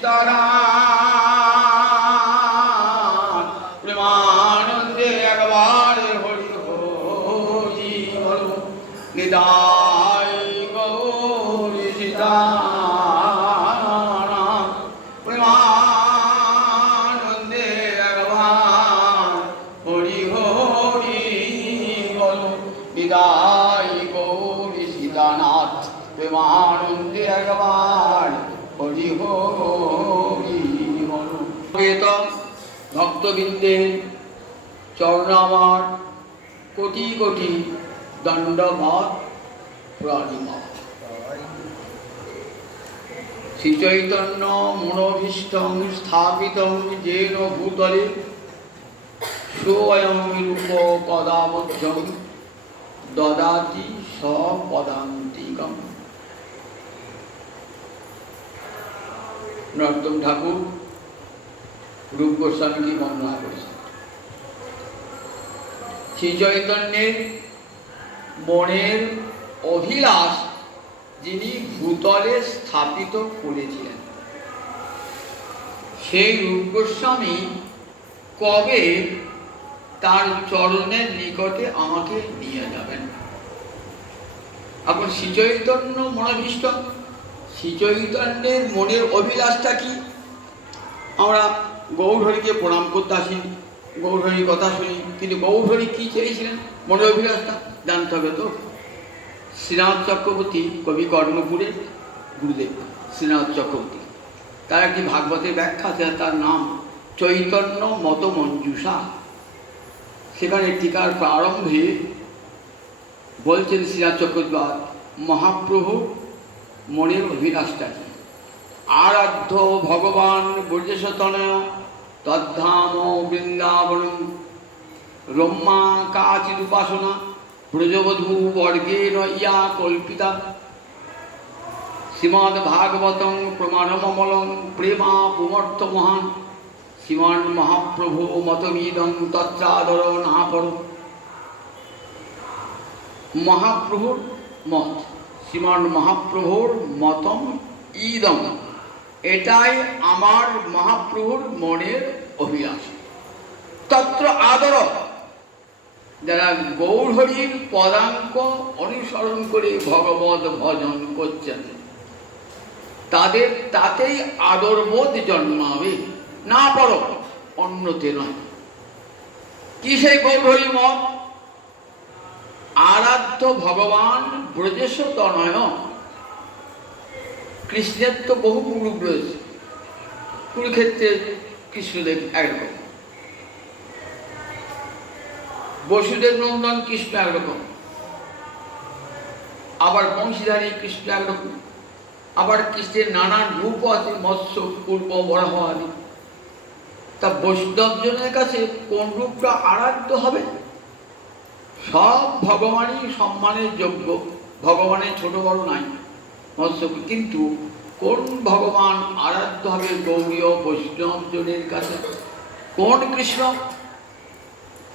সীতারাম প্রেমানন্দে একবার হরি হরি বল নিতাই গৌর সীতারাম প্রেমানন্দে একবার হরি হরি বল নিতাই গৌর সীতানাথ প্রেমানন্দে একবার হরি হরি বল। ভক্তবৃন্দের চরণ আমার কোটি কোটি দণ্ডবাদ প্রণিপাত। শ্রীচৈতন্য মনোভীষ্টং স্থাপিতং যেন ভূতলে সোয়ং রূপ পদাবদ্ধং দদাতি সপদান্তিকম। নরোত্তম ঠাকুর রূপ গোস্বামীকে বর্ণনা করেছেন। শ্রী চৈতন্যের মনের অভিলাষ যিনি ভূতলে স্থাপিত করেছিলেন, সেই রূপ গোস্বামী কবে তার চরণের নিকটে আমাকে নিয়ে যাবেন? এখন শ্রী চৈতন্য মনোভীষ্ট, শ্রী চৈতন্যের মনের অভিলাষটা কি? আমরা গৌরহরিকে প্রণাম করতে আসি, গৌরহরির কথা শুনি, কিন্তু গৌরহরি কি চেয়েছিলেন? মনের অভিলাষটা জানতে হবে তো। শ্রীনাথ চক্রবর্তী কবি কর্ণপুরের গুরুদেব শ্রীনাথ চক্রবর্তী, তার একটি ভাগবতের ব্যাখ্যা আছে, তার নাম চৈতন্য মত মঞ্জুষা। সেখানে টিকার প্রারম্ভে বলছেন শ্রীনাথ চক্রবর্তী মহাপ্রভু মনের অভিলাষটা কি? আরাধ্য ভগবান ব্রজেশতনয় তদ্ধাম বৃন্দাবন রম্মা কাচিদুপাসনা ব্রজবধূ বর্গেণ ইয়া কল্পিতা শ্রীমদ্ ভাগবতং প্রমাণমমলং প্রেমা পুমর্থ মহান শ্রীমান মহাপ্রভু মতমিদং তত্রাদর নাপর। মহাপ্রভুর মত, শ্রীমান মহাপ্রভুর মতম ইদম, এটাই আমার মহাপ্রভুর মনের অভিলাষ। তত্র আদর, যারা গৌরহরির পদাঙ্ক অনুসরণ করে ভগবত ভজন করছেন তাদের তাতেই আদরবোধ জন্মাবে, না পর অন্যতে নয়। কি সেই গৌরহরি মত? আরাধ্য ভগবান ব্রজেশ তনয়। কৃষ্ণের তো বহু রূপ রয়েছে। কুরুক্ষেত্রের কৃষ্ণদেব একরকম, বসুদেব নন্দন কৃষ্ণ একরকম, আবার বংশীধারী কৃষ্ণ একরকম, আবার কৃষ্ণের নানান রূপ আছে, মৎস্য পূর্ব বরাহ আদি। তা বৈষ্ণবজনের কাছে কোন রূপটা আরাধ্য হবে? সব ভগবানই সম্মানের যোগ্য, ভগবানের ছোট বড় নাই মৎস্য, কিন্তু কোন ভগবান আরাধ্য হবে গৌরীয় বৈষ্ণবজনের কাছে? কোন কৃষ্ণ?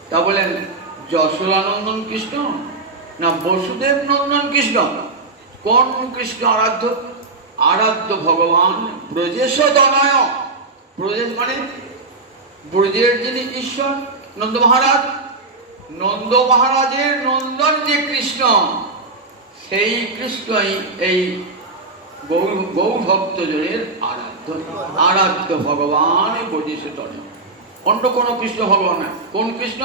তা বলেন যশোদানন্দন কৃষ্ণ না বসুদেব নন্দন কৃষ্ণ? কোন কৃষ্ণ আরাধ্য? আরাধ্য ভগবান ব্রজেশ তনয়। ব্রজেশ মানে ব্রজের যিনি ঈশ্বর নন্দ মহারাজ, নন্দ মহারাজের নন্দন যে কৃষ্ণ, সেই কৃষ্ণই এই গৌর ভক্তজনের আরাধ্য। আরাধ্য ভগবান ব্রজেশ তনয়, অন্য কোন কৃষ্ণ ভগবান নয়। কোন কৃষ্ণ?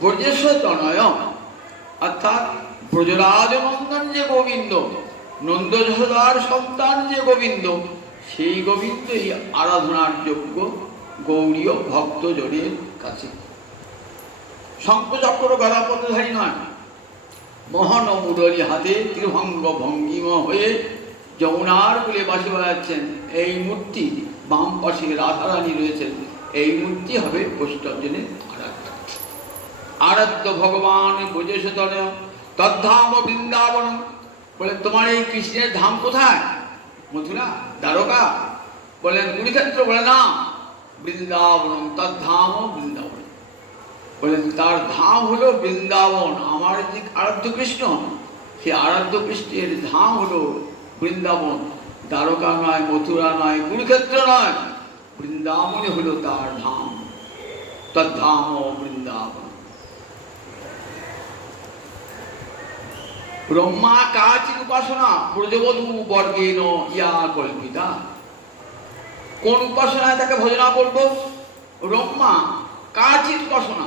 ব্রজেশ তনয়, অর্থাৎ ব্রজরাজ নন্দন যে গোবিন্দ, নন্দ যশোদার সন্তান যে গোবিন্দ, সেই গোবিন্দই আরাধনার যোগ্য গৌরীয় ভক্তজনের কাছে। শঙ্খচক্র গদা পদ্মধারী নয়, মোহন মুরলী হাতে ত্রিভঙ্গ ভঙ্গিম হয়ে যমুনার কূলে বাসি বাজাচ্ছেন এই মূর্তি, বাম পাশে রাধারানী রয়েছেন, এই মূর্তি হবে বৈষ্ণবজনের আরাধ্য। আরাধ্য ভগবান ব্রজেশ তনয় তদ্ধাম বৃন্দাবন। বলেন তোমার এই কৃষ্ণের ধাম কোথায়? মথুরা, দ্বারকা? বলেন কুরুক্ষেত্র? বলে না, বৃন্দাবন। তদ্ধাম বৃন্দাবন। বলেন তার ধাম হলো বৃন্দাবন। আমার যে আরাধ্য কৃষ্ণ, সে আরাধ্য কৃষ্ণের ধাম হলো বৃন্দাবন। দ্বারকা নয়, মথুরা নয়, কুরুক্ষেত্র নয়, বৃন্দাবনে হলো তার ধাম। তদ্ধাম বৃন্দাবন। ব্রহ্মা কাচিৎ উপাসনা ব্রজবধূ বর্গেন ইয়া কল্পিতা। কোন উপাসনায় তাকে ভজনা করব? ব্রহ্মা কাচিৎ উপাসনা,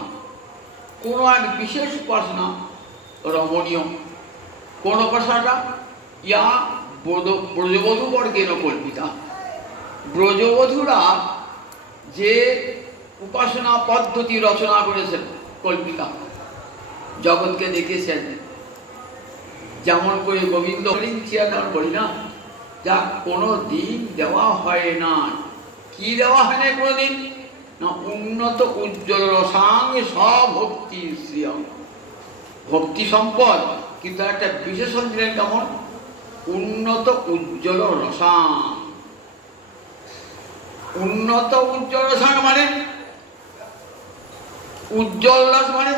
কোন এক বিশেষ উপাসনা, রমণীয়। কোন উপাসনাটা? ইয়া ব্রজবধূ বর্গেন কল্পিতা। ব্রজবধূরা যে উপাসনা পদ্ধতি রচনা করেছেন, কল্পিতা, জগৎকে দেখেছেন। যেমন করে গোবিন্দ থিয়েটার বলি না, যা কোনো দিন দেওয়া হয় না। কি দেওয়া হয় না কোনোদিন? না উন্নত উজ্জ্বল রসাং স্বভক্তি শ্রিয়ং। ভক্তি সম্পদ, কিন্তু একটা বিশেষণ দিলেন কেমন? উন্নত উজ্জ্বল রসাং। উন্নত উজ্জ্বল রসাং মানে উজ্জ্বল রস মানে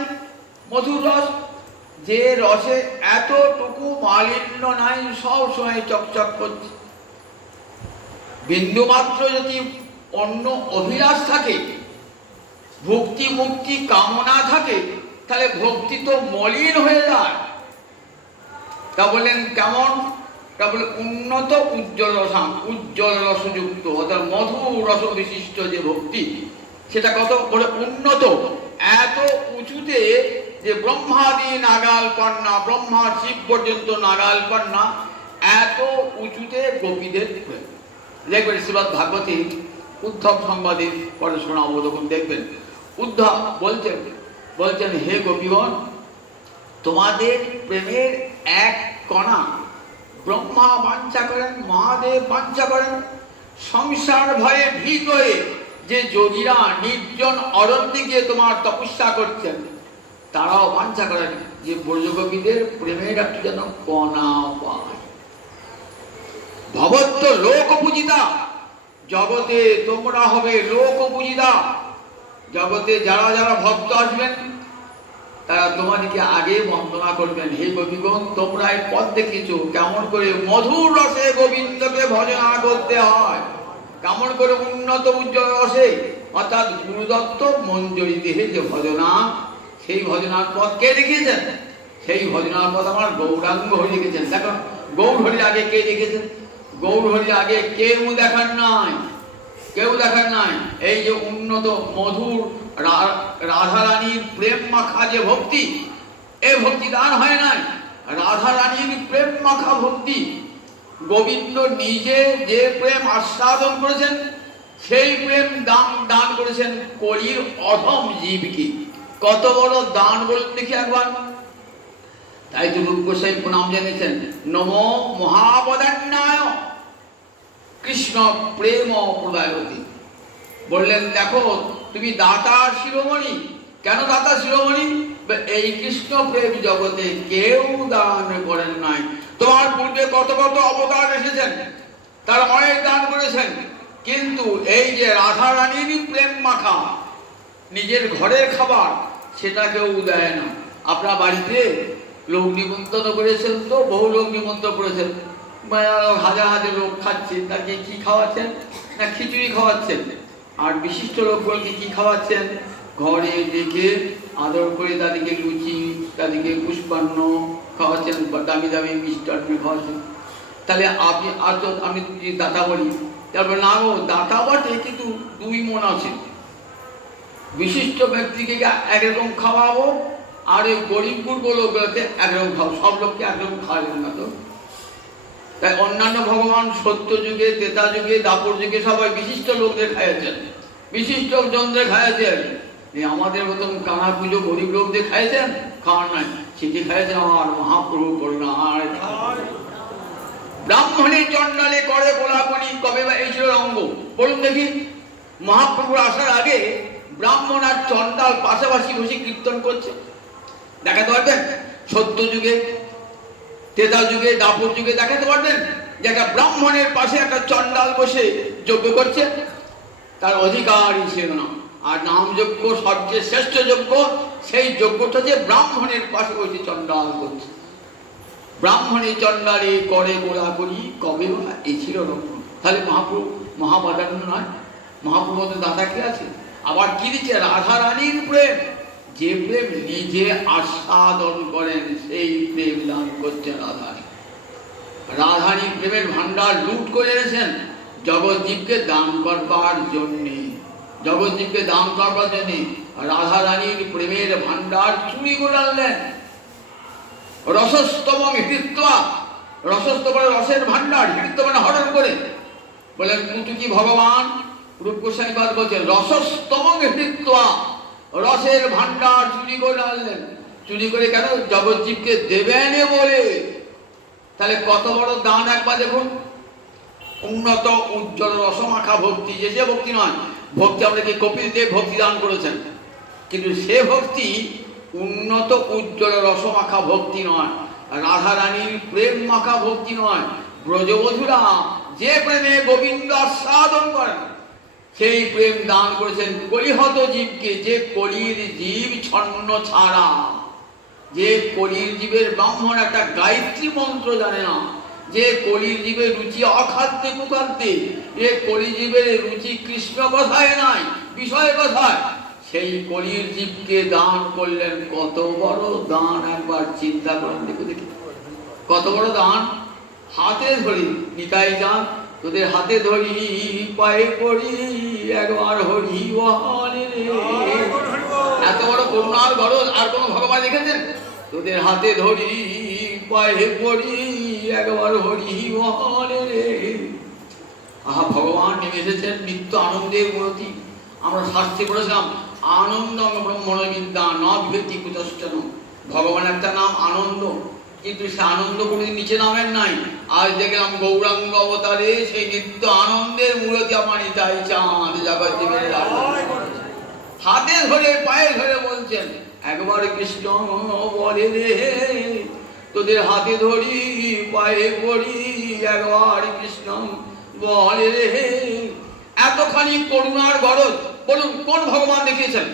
মধুর রস, যে রসে এতটুকু মালিন্য নাই, সব সময় চকচক করছে। বিন্দু মাত্র যদি অন্য অভিলাষ থাকে, ভক্তি মুক্তি কামনা থাকে, তাহলে ভক্তি তো মলিন হয়ে যায়। তা বলেন কেমন? তা বলে উন্নত উজ্জ্বল রসাং, উজ্জ্বল রসযুক্ত অর্থাৎ মধুর রস বিশিষ্ট যে ভক্তি, সেটা কত করে উন্নত, এত উঁচুতে যে ব্রহ্মাদি নাগাল পান না, ব্রহ্মা শিব পর্যন্ত নাগাল পান না, এত উঁচুতে গোপীদের। দেখবেন শ্রীমদ ভাগবতী উদ্ধব সংবাদে পরে শোনাবো, তখন দেখবেন উদ্ধব বলছেন হে গোপীগণ, তোমাদের প্রেমের এক কণা ব্রহ্মা বাঞ্ছা করেন, মহাদেব বাঞ্ছা করেন। সংসার ভয়ে ভীত হয়ে যে যোগীরা নির্জন অরণ্যে গিয়ে তোমার তপস্যা করছেন, তারাও বাঞ্ছা করেন যে ব্রজগোপীদের প্রেমের একটু যেন কণা পায়। ভবত্ব লোক পূজিতা, জগতে তোমরা হবে লোক পূজিতা। জগতে যারা যারা ভক্ত আসবেন, তারা তোমাদেরকে আগে বন্দনা করবেন। হে গোপীগণ, তোমরা এই পথ দেখিয়েছো কেমন করে মধুর রসে গোবিন্দকে ভজনা করতে হয়, কেমন করে উন্নত উজ্জ্বল রসে, অর্থাৎ গুরুদত্ত মঞ্জরি দেহে যে ভজনা, সেই ভজনার পথ কে দেখিয়েছেন? সেই ভজনার পথ আমার গৌরাঙ্গ হরি লিখেছেন। দেখো, গৌর হরির আগে কে লিখেছেন? গৌর হরির আগে কেউ দেখার নাই, কেউ দেখার নাই। এই যে উন্নত মধুর রাধারানীর প্রেম মাখা যে ভক্তি, এই ভক্তি দান হয় নাই। রাধারানীর প্রেম মাখা ভক্তি, গোবিন্দ নিজে যে প্রেম আস্বাদন করেছেন, সেই প্রেম দান করেছেন কলির অধম জীবকে। কত বড় দান বলুন দেখি একবার। তাই তো রূপ গোসাই প্রণাম জানিয়েছেন, নমো মহাবদান্যায় কৃষ্ণ প্রেম প্রদায়তী। বললেন দেখো, তুমি দাতা শিরোমণি। কেন দাতা শিরোমণি? এই কৃষ্ণ প্রেম জগতে কেউ দান করেন নাই। তোমার পূর্বে কত কত অবতার এসেছেন, তারা অনেক দান করেছেন, কিন্তু এই যে রাধা রানীর প্রেম মাখা নিজের ঘরের খাবার, সেটা কেউ দেয় না। আপনার বাড়িতে লোক নিমন্ত্রণ করেছেন, তো বহু লোক নিমন্ত্রণ করেছেন, হাজার হাজার লোক খাচ্ছে, তাকে কি খাওয়াচ্ছেন? না খিচুড়ি খাওয়াচ্ছেন। আর বিশিষ্ট লোকগুলোকে কি খাওয়াচ্ছেন? ঘরে ডেকে আদর করে তাদেরকে লুচি, তাদেরকে পুষ্পান্ন খাওয়াচ্ছেন, দামি দামি মিষ্টান্ন খাওয়াচ্ছেন। তাহলে আপনি আমি যদি দাতা বলি, তারপর না গো দাতা বটে, কিন্তু দুই মন আছে। বিশিষ্ট ব্যক্তিকে একরকম খাওয়াবো, আর ওই গরিব লোকগুলোকে একরকম খাওয়া, সব লোককে একরকম খাওয়াবেন না তো। তাই অন্যান্য ভগবান সত্য যুগে, ত্রেতা যুগে, দাপর যুগে সবাই বিশিষ্ট লোকদের খাইয়েছেন, বিশিষ্ট জনদের খাইয়েছেন। আমাদের মতন কানা পুজো গরিব লোকদের খাইয়েছেন? খাওয়ার নাই, সেটি খাইয়েছেন আমার মহাপ্রভু করুণা। ব্রাহ্মণী চণ্ডালে করে কোলাকুলি, কবে বা এই ছিল অঙ্গ বলুন দেখি। মহাপ্রভুর আসার আগে ব্রাহ্মণ আর চণ্ডাল পাশাপাশি বসে কীর্তন করছে, দেখাতে পারবেন? সত্য যুগে, ত্রেতা যুগে, দাপর যুগে দেখাতে পারবেন যে একটা ব্রাহ্মণের পাশে একটা চণ্ডাল বসে যজ্ঞ করছে? তার অধিকারই ছিল না। আর নাম যজ্ঞ সবচেয়ে শ্রেষ্ঠ যজ্ঞ, সেই যজ্ঞটা যে ব্রাহ্মণের পাশে বসে চণ্ডাল করছে। ব্রাহ্মণী চণ্ডালে করে গোলাকরি কবে বা এই ছিল লক্ষণ। তাহলে মহাপ্রভু মহাপ্রাধান্য নয়? মহাপ্রভু দাদা কি আছে? আবার কি দিচ্ছে? রাধা রানীর প্রেম, যে প্রেম নিজে আস্বাদন করেন সেই প্রেম দান করছে রাধারানী। রাধারানীর প্রেমের ভান্ডার লুট করে এনেছেন জগৎজীবকে দান করবার জন্যে। জগৎজীবকে দান করবার জন্যে রাধারানীর প্রেমের ভান্ডার চুরি করে আনলেন। রসস্তম হৃত্বা, রসস্ত মানে রসের ভান্ডার, হৃত্ব মানে হরণ করে। বলেন কুতুকি ভগবান রূপ গোস্বামীপাদ বলছেন রসস্তম হৃত্বা, রসের ভান্ডার চুরি করে আনলেন। চুরি করে কেন? জগৎজীবকে দেবেন বলে। তাহলে কত বড় দান একবার দেখুন। উন্নত উজ্জ্বল রসমাখা ভক্তি, যে ভক্তি নয়। ভক্তি আমরা কি কপিল দেব ভক্তি দান করেছেন, কিন্তু সে ভক্তি উন্নত উজ্জ্বল রসমাখা ভক্তি নয়, রাধা রানীর প্রেম মাখা ভক্তি নয়। ব্রজবধূরা যে প্রেমে গোবিন্দ আস্বাদন করেন সেই প্রেম দান করেছেন কলিহত জীবকে। যে কলির জীব ছন্ন ছাড়া, যে কলির জীবের ব্রাহ্মণ একটা গায়ত্রী মন্ত্র জানে না, যে কলির জীবের রুচি অখাদ্যে কুখাদ্যে, যে কলি জীবের রুচি কৃষ্ণ কথায় নাই, বিষয় কথায়, সেই কলির জীবকে দান করলেন। কত বড় দান একবার চিন্তা করেন, দেখো দেখি কত বড় দান। হাতে ধরি নিতাই যান, তোদের হাতে ধরি পায়ে পড়ি একবার হরি বলে রে। এত বড় করুণার গরজ আর কোন ভগবান দেখেছেন? তোদের হাতে ধরি পায়ে পড়ি একবার হরি বলে রে। আহা, ভগবান নেমে এসেছেন নিত্য আনন্দের মূর্তি। আমরা শাস্ত্রে পড়েছিলাম আনন্দং ব্রহ্মণ বিদ্যা ন বিভেতি কুতশ্চন। ভগবান একটা নাম আনন্দ, কিন্তু সে আনন্দ কোনোদিন নিচে নামেন নাই। আজ দেখলাম গৌরাঙ্গ অবতারে সেই নিত্য আনন্দের মূর্তি আমার নিতাই চাঁদ জগৎজীবের হাতে ধরে পায়ে ধরে বলছেন একবার কৃষ্ণ বলে রে, তোদের হাতে ধরি পায়ে পড়ি একবার কৃষ্ণ বলে রে। এতখানি করুণার গরজ বলুন কোন ভগবান দেখিয়েছেন?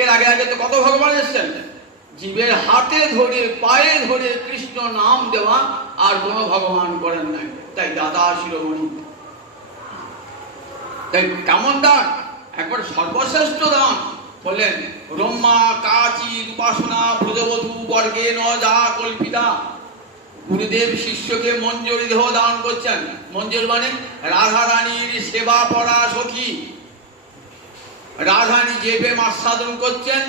এর আগে আগে তো কত ভগবান এসেছেন। জীবের হাতে ধরে পায়ে ধরে কৃষ্ণ নাম দেওয়া আর কোন ভগবান করেন নাই। তাই দাদা শিরোমণি, তাই কেমন দান? একবার সর্বশ্রেষ্ঠ দান। বললেন ব্রহ্মা কাচি উপাসনা ব্রজবধূ বর্গে ন যা কল্পিতা। গুরুদেব শিষ্যকে মঞ্জুরি দেহ দান করছেন। মঞ্জুর মানে রাধা রানীর সেবা পড়া সখী। রাধারানী যে প্রেম আস্বাদন করছেন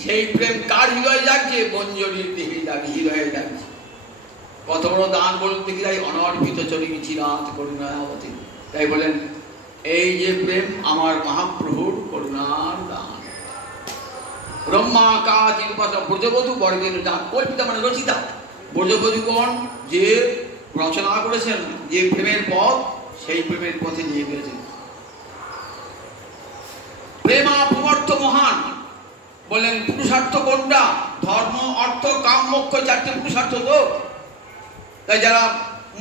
সেই প্রেম কার হৃদয়ে যাচ্ছে? মঞ্জুরির দেহে যাচ্ছে, হৃদয়ে যাচ্ছে। কত বড় দান বলুন দেখি। তাই অনর্পিত চরিকি চিরাত করুণাবতী। তাই বলেন এই যে প্রেম আমার মহাপ্রভুর করুণার দান। ব্রহ্মা কাচি উপাসনা ব্রজবধূ বর্গের যা কল্পিতা মানে রচিতা। ব্রজবধূগণ যে রচনা করেছেন যে প্রেমের পথ, সেই প্রেমের পথে নিয়ে গিয়েছেন। প্রেমা পুমর্থ মহান। বললেন পুরুষার্থ কোনটা? ধর্ম অর্থ কাম মোক্ষ, চারটে পুরুষার্থ তো। তাই যারা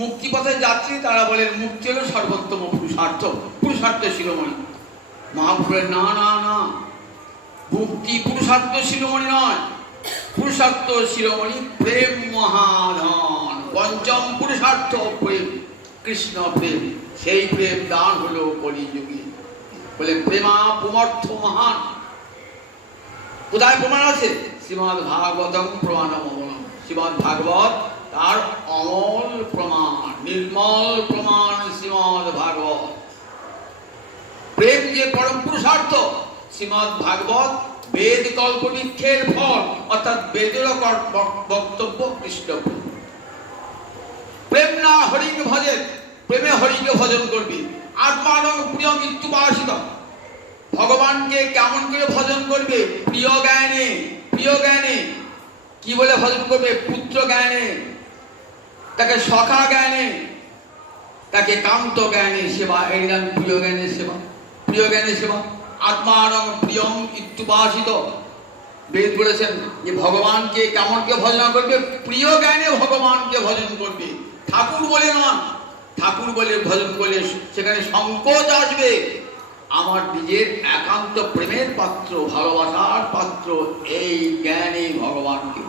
মুক্তি পথে যাত্রী তারা বলেন মুক্তি হলো সর্বোত্তম পুরুষার্থ, পুরুষার্থ শিরোমণি। মহাপ্রভুর না না না, মুক্তি পুরুষার্থ শিরোমণি নয়, পুরুষার্থ শিরোমণি প্রেম মহাধন। পঞ্চম পুরুষার্থ প্রেম, কৃষ্ণ প্রেম। সেই প্রেম দান হলো কলিযুগে। বলে প্রেমা পুমর্থ মহান। কোথায় প্রমাণ আছে? শ্রীমদ্ ভাগবতম প্রমাণমূলম। শ্রীমদ্ ভাগবত তার অমল প্রমাণ, নির্মল প্রমাণ। শ্রীমদ্ ভাগবত প্রেম যে পরম পুরুষার্থ। শ্রীমদ্ ভাগবত বেদ কল্পবৃক্ষের ফল, অর্থাৎ বেদের বক্তব্য কৃষ্ণ প্রেম। প্রেম না হরিং ভজে, প্রেমে হরিকে ভজন করবি। আত্মানং প্রিয় মৃত্যুবাসিত। ভগবানকে কেমন করে ভজন করবে? প্রিয় জ্ঞানে। প্রিয় জ্ঞানে কি বলে ভজন করবে? পুত্র জ্ঞানে, তাকে সখা জ্ঞানে, তাকে কান্ত জ্ঞানে সেবা। এই নাম প্রিয় জ্ঞানের সেবা। প্রিয় জ্ঞানের সেবা। আত্মানং প্রিয়ম ইত্যুপাসিত। বেদ বলেছেন যে ভগবানকে কেমন করে ভজন করবে? প্রিয় জ্ঞানে ভগবানকে ভজন করবে। ঠাকুর বলে নয়। ঠাকুর বলে ভজন করলে সেখানে সংকোচ আসবে। আমার নিজের একান্ত প্রেমের পাত্র, ভালোবাসার পাত্র, এই জ্ঞানে ভগবানকে।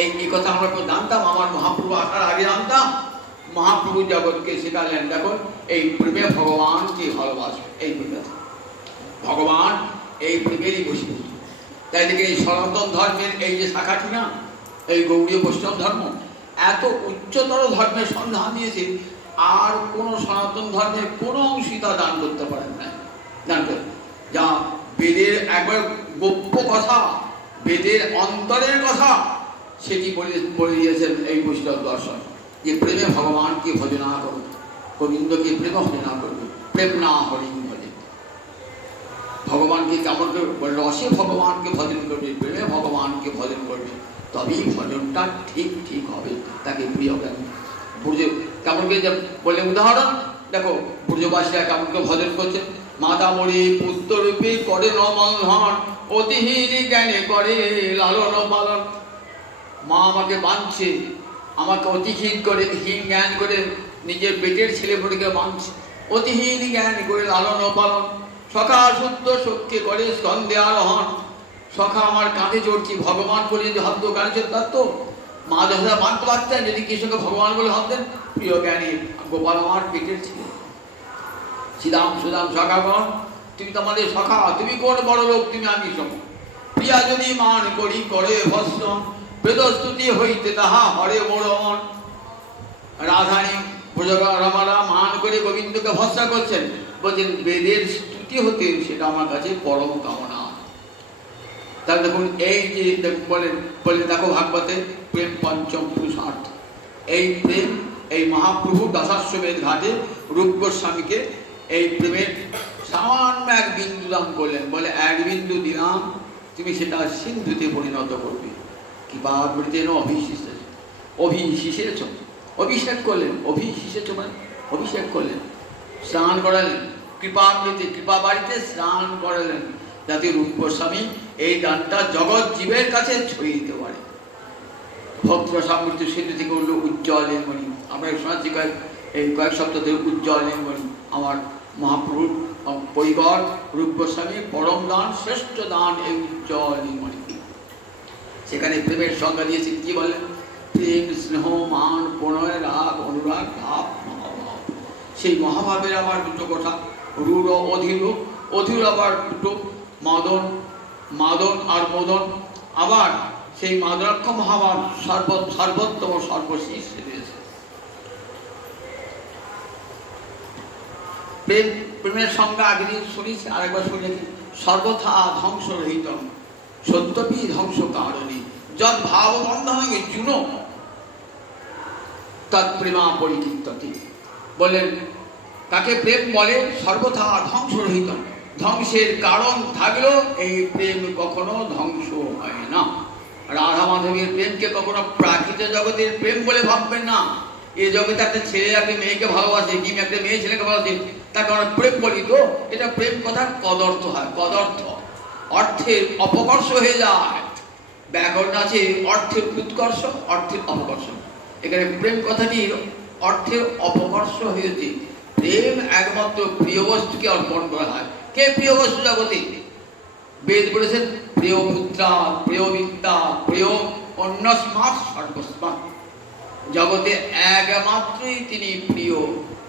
এই কথা আমরা জানতাম, আমার মহাপ্রভু আসার আগে জানতাম। মহাপ্রভু জগৎকে শেখালেন, দেখো এই প্রেমে ভগবানকে ভালোবাসবে, এই প্রেমে ভগবান, এই প্রেমেরই বশীভূত। তাই থেকে এই সনাতন ধর্মের এই যে শাখাটি না, এই গৌড়ীয় বৈষ্ণব ধর্ম এত উচ্চতর ধর্মের সন্ধান দিয়েছে, আর কোনো সনাতন ধর্মের কোনো অংশই তা দান করতে পারেন না। জানতে যা বেদের একবার গোপ্য কথা, বেদের অন্তরের কথা, সেটি বলে দিয়েছেন এই বৈষ্ণব দর্শন, যে প্রেমে ভগবানকে ভজনা করবে, গোবিন্দকে প্রেম ভজনা করবে, প্রেম না হরিণ ভজে। ভগবানকে কেমন করে রসে ভগবানকে ভজন করবে, প্রেমে ভগবানকে ভজন করবে, তবেই ভজনটা ঠিক ঠিক হবে, তাকে প্রিয় জ্ঞান। ব্রজে কেমন করে বলে উদাহরণ দেখো, ব্রজবাসীরা কেমন করে ভজন করছে। মাতা মরি পুত্ররূপে করে নমন্ধন, অতিহীন জ্ঞানে করে লালন পালন। মা আমাকে বাঁধছে, আমাকে অতিহীন করে, হীন জ্ঞান করে নিজের পেটের ছেলে পড়িকে বাঁধছে, অতিহীন জ্ঞান করে লালন পালন। সখা শুদ্ধ সখ্যে করে স্কন্ধে আরোহণ। সখা আমার কাঁধে চড়ছি, ভগবান বলে যদি ভাবতো কানে চড়তো, মা যশোদা বাঁধতে পারতেন যদি কৃষ্ণকে ভগবান বলে ভাবতেন। প্রিয় জ্ঞানী গোপাল আমার পেটের ছেলে, শ্রীরাম সুদাম সখাগণ, তুমি তো আমাদের সখা, তুমি কোন বড় লোক, তুমি আমি সম। প্রিয়া যদি মান করি করে ভস্ম, বেদস্তুতি হইতে তাহা হরে মোড়ন। রাধানী রমারা মান করে গোবিন্দকে ভরসা করছেন, বলছেন বেদের স্তুতি হতে সেটা আমার কাছে পরম কামনা। তাহলে দেখুন এই যে বলে দেখো ভাগবতে প্রেম পঞ্চম পুরুষার্থ। এই প্রেম, এই মহাপ্রভু দশাশ্বমেধ ঘাটে রূপ গোস্বামীকে এই প্রেমের সামান্য এক বিন্দু দান করলেন, বলে এক বিন্দু দিলাম, তুমি সেটা সিন্ধুতে পরিণত করবে। কৃপাবৃতেন অভিশিষেছ, অভিশিষেছ, অভিষেক করলেন, অভিশিষেছ মানে অভিষেক করলেন, স্নান করালেন, কৃপাবৃতে কৃপা বাড়িতে স্নান করালেন, যাতে রূপ গোস্বামী এই দানটা জগৎ জীবের কাছে ছড়িয়ে দিতে পারে। ভক্ত সমৃদ্ধ সিন্ধু থেকে উঠল উজ্জ্বল নির্মণি। আমরা শোনাচ্ছি কয়েক সপ্তাহ ধরে উজ্জ্বল নির্মণি, আমার মহাপ্রভুর পরিবার রূপ গোস্বামীর পরম দান, শ্রেষ্ঠ দান এই উজ্জ্বল নির্মণি। সেখানে প্রেমের সংজ্ঞা দিয়েছেন, কি বলেন? প্রেম স্নেহ মান প্রণয় রাগ অনুরাগ ভাব মহাভাব। সেই মহাভাবের আবার দুটো কথা, রূঢ় অধীর, অধীর আবার দুটো, মাদন, মাদন আর মদন। আবার সেই মাদনাক্ষ মহাভাব সর্বোত্তম সর্বশেষ রয়েছে। প্রেম, প্রেমের সংজ্ঞা আগে দিন শুনেছি, আরেকবার শুনেছি, সর্বথা ধ্বংস রহিত, সত্যপি ধ্বংস কারণী, যদ ভাব বন্ধনে জুন তৎপ্রেমা পরিচিতি। বললেন তাকে প্রেম বলে সর্বথা ধ্বংস রহিত, ধ্বংসের কারণ থাকলেও এই প্রেম কখনো ধ্বংস হয় না। রাধা মাধবের প্রেমকে কখনো প্রাকৃত জগতের প্রেম বলে ভাববেন না। এই জগতে একটা ছেলে একটা মেয়েকে ভালোবাসে, কি একটা মেয়ে ছেলেকে ভালোবাসে, তাকে আমরা প্রেম বলি, তো এটা প্রেম কথার কদর্থ হয়, কদর্থ অর্থের অপকর্ষ হয়ে যায়। ব্যাকরণ আছে অর্থের উৎকর্ষ, অর্থের অপকর্ষ। এখানে প্রেম কথাটির অর্থের অপকর্ষ হয়েছে। প্রেম একমাত্র প্রিয় বস্তুকে অর্পণ করা হয়। কে প্রিয় বস্তু জগতে? বেদ বলেছেন প্রিয় পুত্রা, প্রিয় বিদ্যা, প্রিয় অন্যস্মাৎ সর্বস্মাৎ। জগতে একমাত্রই তিনি প্রিয়।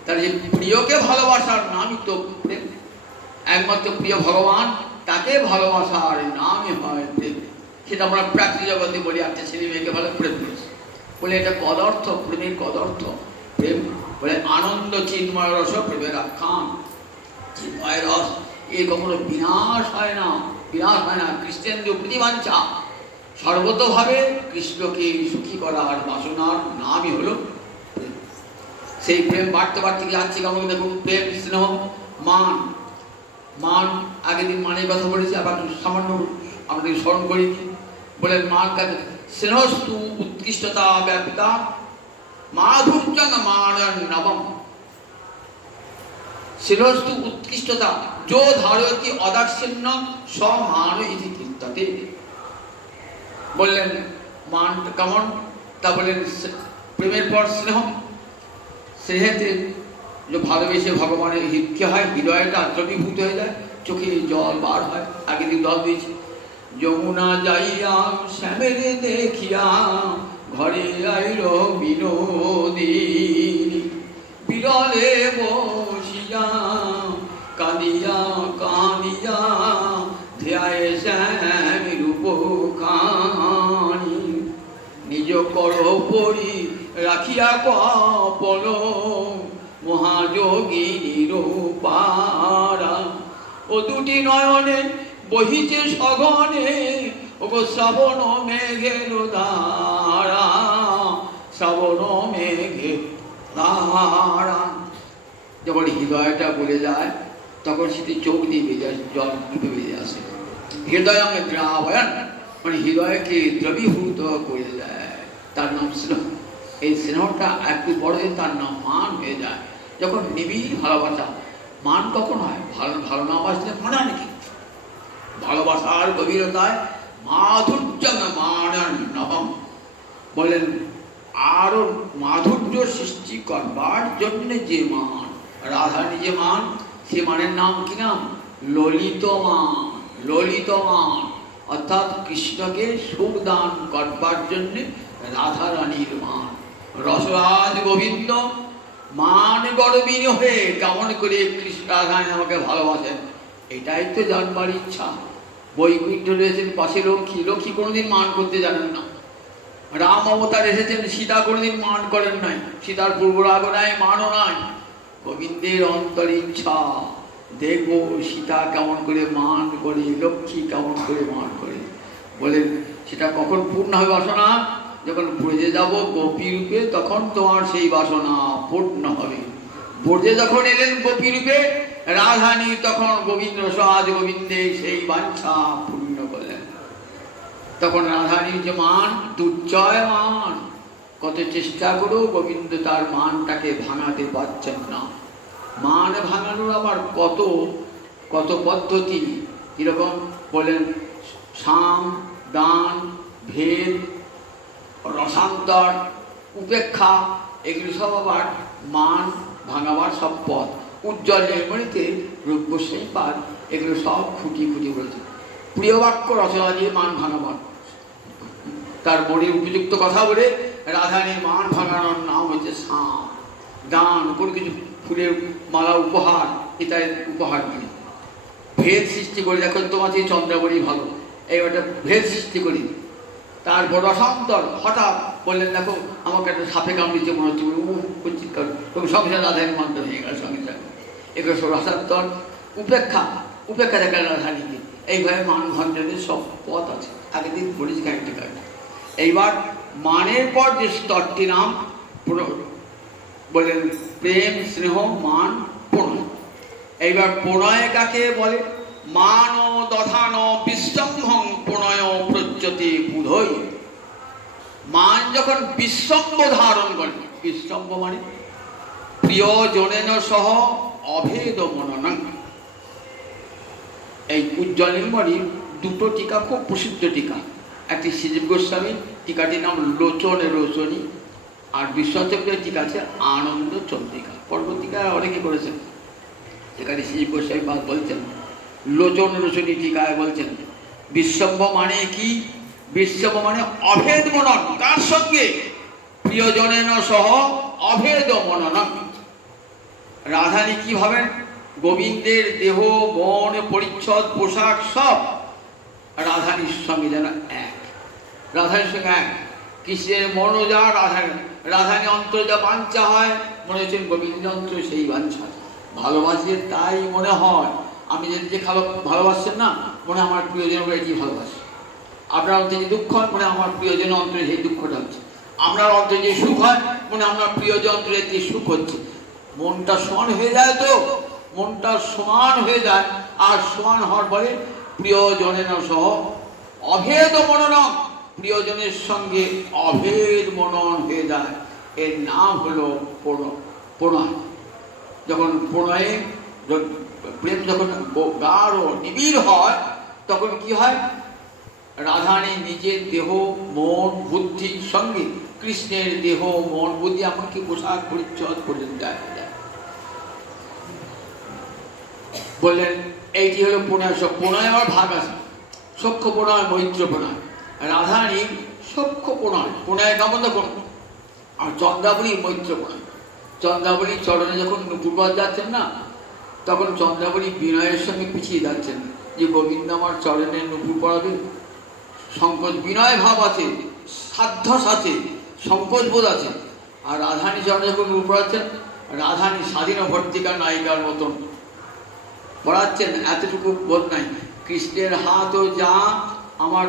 তার যে প্রিয়কে ভালোবাসার নামই তো প্রেম। একমাত্র প্রিয় ভগবান, তাকে ভালোবাসার নামই হয় প্রেম। সেটা আমরা প্রাকৃতিক জগতে বলি, একটা ছেলে মেয়েকে ভালো প্রেম করেছে বলে, এটা কদর্থ, প্রেমের কদর্থ। প্রেম বলে আনন্দ চিন্ময় রস, প্রেমের আখ্যান। চিন্ময় রস এ কখনো বিনাশ হয় না, বিনাশ হয় না। কৃষ্ণেন্দ্র প্রতিবাঞ্ছা, সর্বতভাবে কৃষ্ণকে সুখী করার বাসনার নামই হলো প্রেম। সেই প্রেম বাড়তে বাড়তে যাচ্ছে কেমন দেখুন, প্রেম স্নেহ মান। মান আগের দিন মানের কথা বলেছি, আবার সামান্য আমাদের স্মরণ করি। বলেন মান কাকে? স্নেহস্তু উৎকৃষ্টতা ব্যাপিতা মাধুর্য মান নবম। স্নেহস্তু উৎকৃষ্টতা যো ধারয়তি অদাক্ষিণ্য সমান ইতি কীর্ততে। বললেন মান কেমন, তা বললেন প্রেমের পর স্নেহ। স্নেহেতে যে ভালোবেসে ভগবানের হিতকে হয়, হৃদয়টা দ্রবীভূত হয়ে যায়, চোখে জল বার হয়। আগের দিন জল দিয়েছি। যমুনা যাইয়া শ্যামের দেখিয়া ঘরে আইল বিনোদিনী, বিরলে বসিয়া কাঁদিয়া কাঁদিয়া ধ্যায় শ্যাম রূপখানি, নিজ কর পরি রাখিয়া কপল মহাযোগিনীর পারা। ও দুটি নয়নে বহিছে সঘনে ওগো শ্রাবণ মেঘের ধারা, শ্রাবণ মেঘের ধারা। যখন হৃদয়টা বলে যায় তখন সেটি চোখ দিয়ে বেরিয়ে আসে, জল দুটো বেরিয়ে আসে। হৃদয় আমি দ্রাবয়ন, মানে হৃদয়কে দ্রবীভূত করে দেয়। তার নাম স্নেহ। এই স্নেহটা একটু বড় হয়ে তার নাম মান হয়ে যায়। যখন নিবিড় ভালোবাসা, মান কখন হয়? ভালো না বাসলে মানে নাকি? ভালোবাসার গভীরতায় মাধুর্য মানার নবম বলেন, আরো মাধুর্য সৃষ্টি করবার জন্য যে মান, রাধা নিজে মান, সে মানের নাম কি নাম? ললিত মান। ললিত মান অর্থাৎ কৃষ্ণকে সুখ দান করবার জন্য রাধা রানীর মান। রসরাজ গোবিন্দ মান গর্বিনী হয়ে কেমন করে কৃষ্ণ রাধারানী আমাকে ভালোবাসেন, এটাই তো জানবার ইচ্ছা। বৈকুণ্ঠ রয়েছেন পাশে লক্ষ্মী, লক্ষ্মী কোনোদিন মান করতে জানেন না। রাম অবতার এসেছেন, সীতা কোনোদিন মান করেন নাই, সীতার পূর্বরাগ নাই, মানও নাই। গোবিন্দের অন্তর ইচ্ছা দেখব সীতা কেমন করে মান করে, লক্ষ্মী কেমন করে মান করে। বলেন সেটা কখন পূর্ণ হবে বাসনা? যখন ব্রজে যাব গোপী রূপে, তখন তোমার সেই বাসনা পূর্ণ হবে। ব্রজে যখন এলেন গোপী রূপে রাধানী, তখন গোবিন্দ সহজ গোবিন্দের সেই বাঞ্ছা পূর্ণ করলেন। তখন রাধানীর যে মান, দুর্জয় মান, কত চেষ্টা করেও গোবিন্দ তার মানটাকে ভাঙাতে পারছেন না। মান ভাঙানোর আবার কত কত পদ্ধতি। কীরকম বলেন, সাম দান ভেদ রসান্তর উপেক্ষা, এগুলো সব আবার মান ভাঙাবার সব পথ। উজ্জ্বল নির্মণিতে রূপগোস্বামী পাদ এগুলো সব খুঁটি খুঁটি বলেছে। প্রিয় বাক্য রচনা দিয়ে মান ভাঙাবার, তার মনের উপযুক্ত কথা বলে রাধারানীর মান ভাঙানোর নাম হচ্ছে সাম। দান, কোনো কিছু ফুলের মালা উপহার, এটা উপহার দিয়ে ভেদ সৃষ্টি করি। দেখো তোমার যে চন্দ্রাবলী ভালো, এই একটা ভেদ সৃষ্টি করি। তারপর রসান্তর, হঠাৎ বললেন দেখো আমাকে একটা সাপে কামড়িয়েছে মনে হচ্ছে, উচিত করো, তবে সংসার রাধারানীর মানটা হয়ে গেল সংসার। এগুলো সব রসান্তর। উপেক্ষা, উপেক্ষা দেখা রাধারানীকে। এইভাবে মান ভঞ্জনের সব পথ আছে, আগের দিন বলেছি কয়েকটি কাজ। এইবার মানের পর যে স্তরটি নাম বলেন প্রেম স্নেহ মান প্রণয়। এইবার প্রণয় কাকে বলে? মান দধান বিশ্বম্ভং প্রণয় প্রজ্যোতি বুধই। মান যখন বিশ্বম্ভ ধারণ করে, বিশ্বম্ভ মানে প্রিয় জনেন সহ অভেদ মননং। এই উজ্জ্বল নির্মণির দুটো টিকা খুব প্রসিদ্ধ টিকা। একটি শ্রীজীব গোস্বামীর টিকাটির নাম লোচনে রোচনী, আর বিশ্বচক্রের টিকা আছে আনন্দ চন্দ্রিকা। পরবর্তীকা অনেকে করেছেন। এখানে শ্রীজীব গোস্বামী বলছেন লোচন রোচনী টিকায় বলছেন বিশ্বম্ভ মানে কি? বিশ্বম্ভ মানে অভেদ মনন। কার সঙ্গে? প্রিয়জনেন সহ অভেদ মনন। রাধানী কি ভাবেন? গোবিন্দের দেহ মন পরিচ্ছদ পোশাক সব রাধানীর সঙ্গে যেন এক, রাধানীর সঙ্গে এক। কৃষ্ণের মনও যা রাধানী অন্তর যা বাঞ্ছা হয়, মনে হচ্ছেন গোবিন্দের অন্তর সেই বাঞ্ছা ভালোবাসে। তাই মনে হয় আমি যদি যে ভালোবাসছেন না, মনে আমার প্রিয়জন এটি ভালোবাসে। আপনার অন্তরে যে দুঃখ হয়, মনে আমার প্রিয়জন অন্তরে সেই দুঃখটা হচ্ছে। আপনার অন্তরে যে সুখ হয়, মনে আমার প্রিয়জন অন্তরে যে সুখ হচ্ছে। মনটা সমান হয়ে যায়, তো মনটা সমান হয়ে যায়। আর সমান হওয়ার পরে প্রিয়জনের সহ অভেদ মনন, প্রিয়জনের সঙ্গে অভেদ মনন হয়ে যায়। এর নাম হলো প্রণয়। যখন প্রণয়ে প্রেম যখন গাঢ় নিবিড় হয়, তখন কি হয়? রাধারানী নিজের দেহ মন বুদ্ধির সঙ্গে কৃষ্ণের দেহ মন বুদ্ধি এমনকি পোশাক পরিচ্ছদ পর্যন্ত যায়। বললেন এইটি হলো প্রণয়। সব প্রণয় আমার ভাগ আছে। সখ্য প্রণয় মৈত্র প্রণয়। রাধারানী সখ্য প্রণয়, প্রণয় কেমন দেখুন, আর চন্দ্রাবলী মৈত্র প্রণয়। চন্দ্রাবলীর চরণে যখন নুপুরপাত যাচ্ছেন না, তখন চন্দ্রাবলী বিনয়ের সঙ্গে পিছিয়ে যাচ্ছেন, যে গোবিন্দ আমার চরণে নুপুর পড়াবে। সংকোচ বিনয় ভাব আছে, সাধ্যাস আছে, সংকোচ বোধ আছে। আর রাধারানী চরণে যখন নুপুর পড়াচ্ছেন, রাধারানী স্বাধীন ভর্তিকার নায়িকার মতন পড়াচ্ছেন, এতটুকু বোধ নাই। কৃষ্ণের হাতও যা, আমার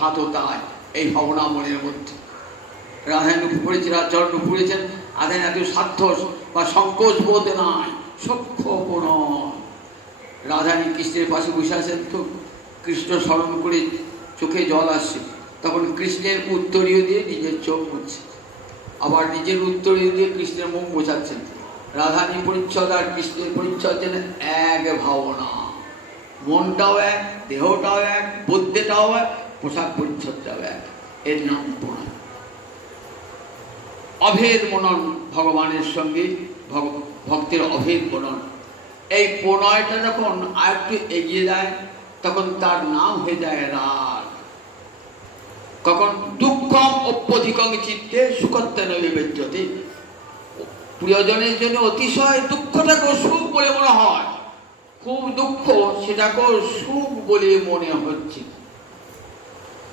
হাতও তাই, এই ভাবনা মনের মধ্যে। রাধারানী নুপুর পড়েছেন, চরণ নুপুর পড়েছেন, রাধারানী এত সাধ্যাস বা সংকোচ বোধ নাই, সখ্য প্রণয়। রাধারানী কৃষ্ণের পাশে বসে আছেন, তো কৃষ্ণ স্মরণ করে চোখে জল আসছে, তখন কৃষ্ণের উত্তরীয় দিয়ে নিজের চোখ মুছছে, আবার নিজের উত্তরীয় দিয়ে কৃষ্ণের মুখ বোঝাচ্ছেন। রাধারানী পরিচ্ছদ আর কৃষ্ণের পরিচ্ছদ যেন এক ভাবনা, মনটাও এক, দেহটাও এক, বুদ্ধিটাও এক, পোশাক পরিচ্ছদটাও এক। এর নাম প্রণয়। অভেদ মনন ভগবানের সঙ্গে ভক্তের অভেদ মনন। এই প্রণয়টা যখন আর একটু এগিয়ে যায়, তখন তার নাম হয়ে যায় রাগ। কখন দুঃখম অত্যধিকং চিত্তে সুখত্বেন বিবেচ্যতে। প্রিয়জনের জন্য অতিশয় দুঃখটাকেও সুখ বলে মনে হয়, খুব দুঃখ সেটাকেও সুখ বলে মনে হচ্ছে,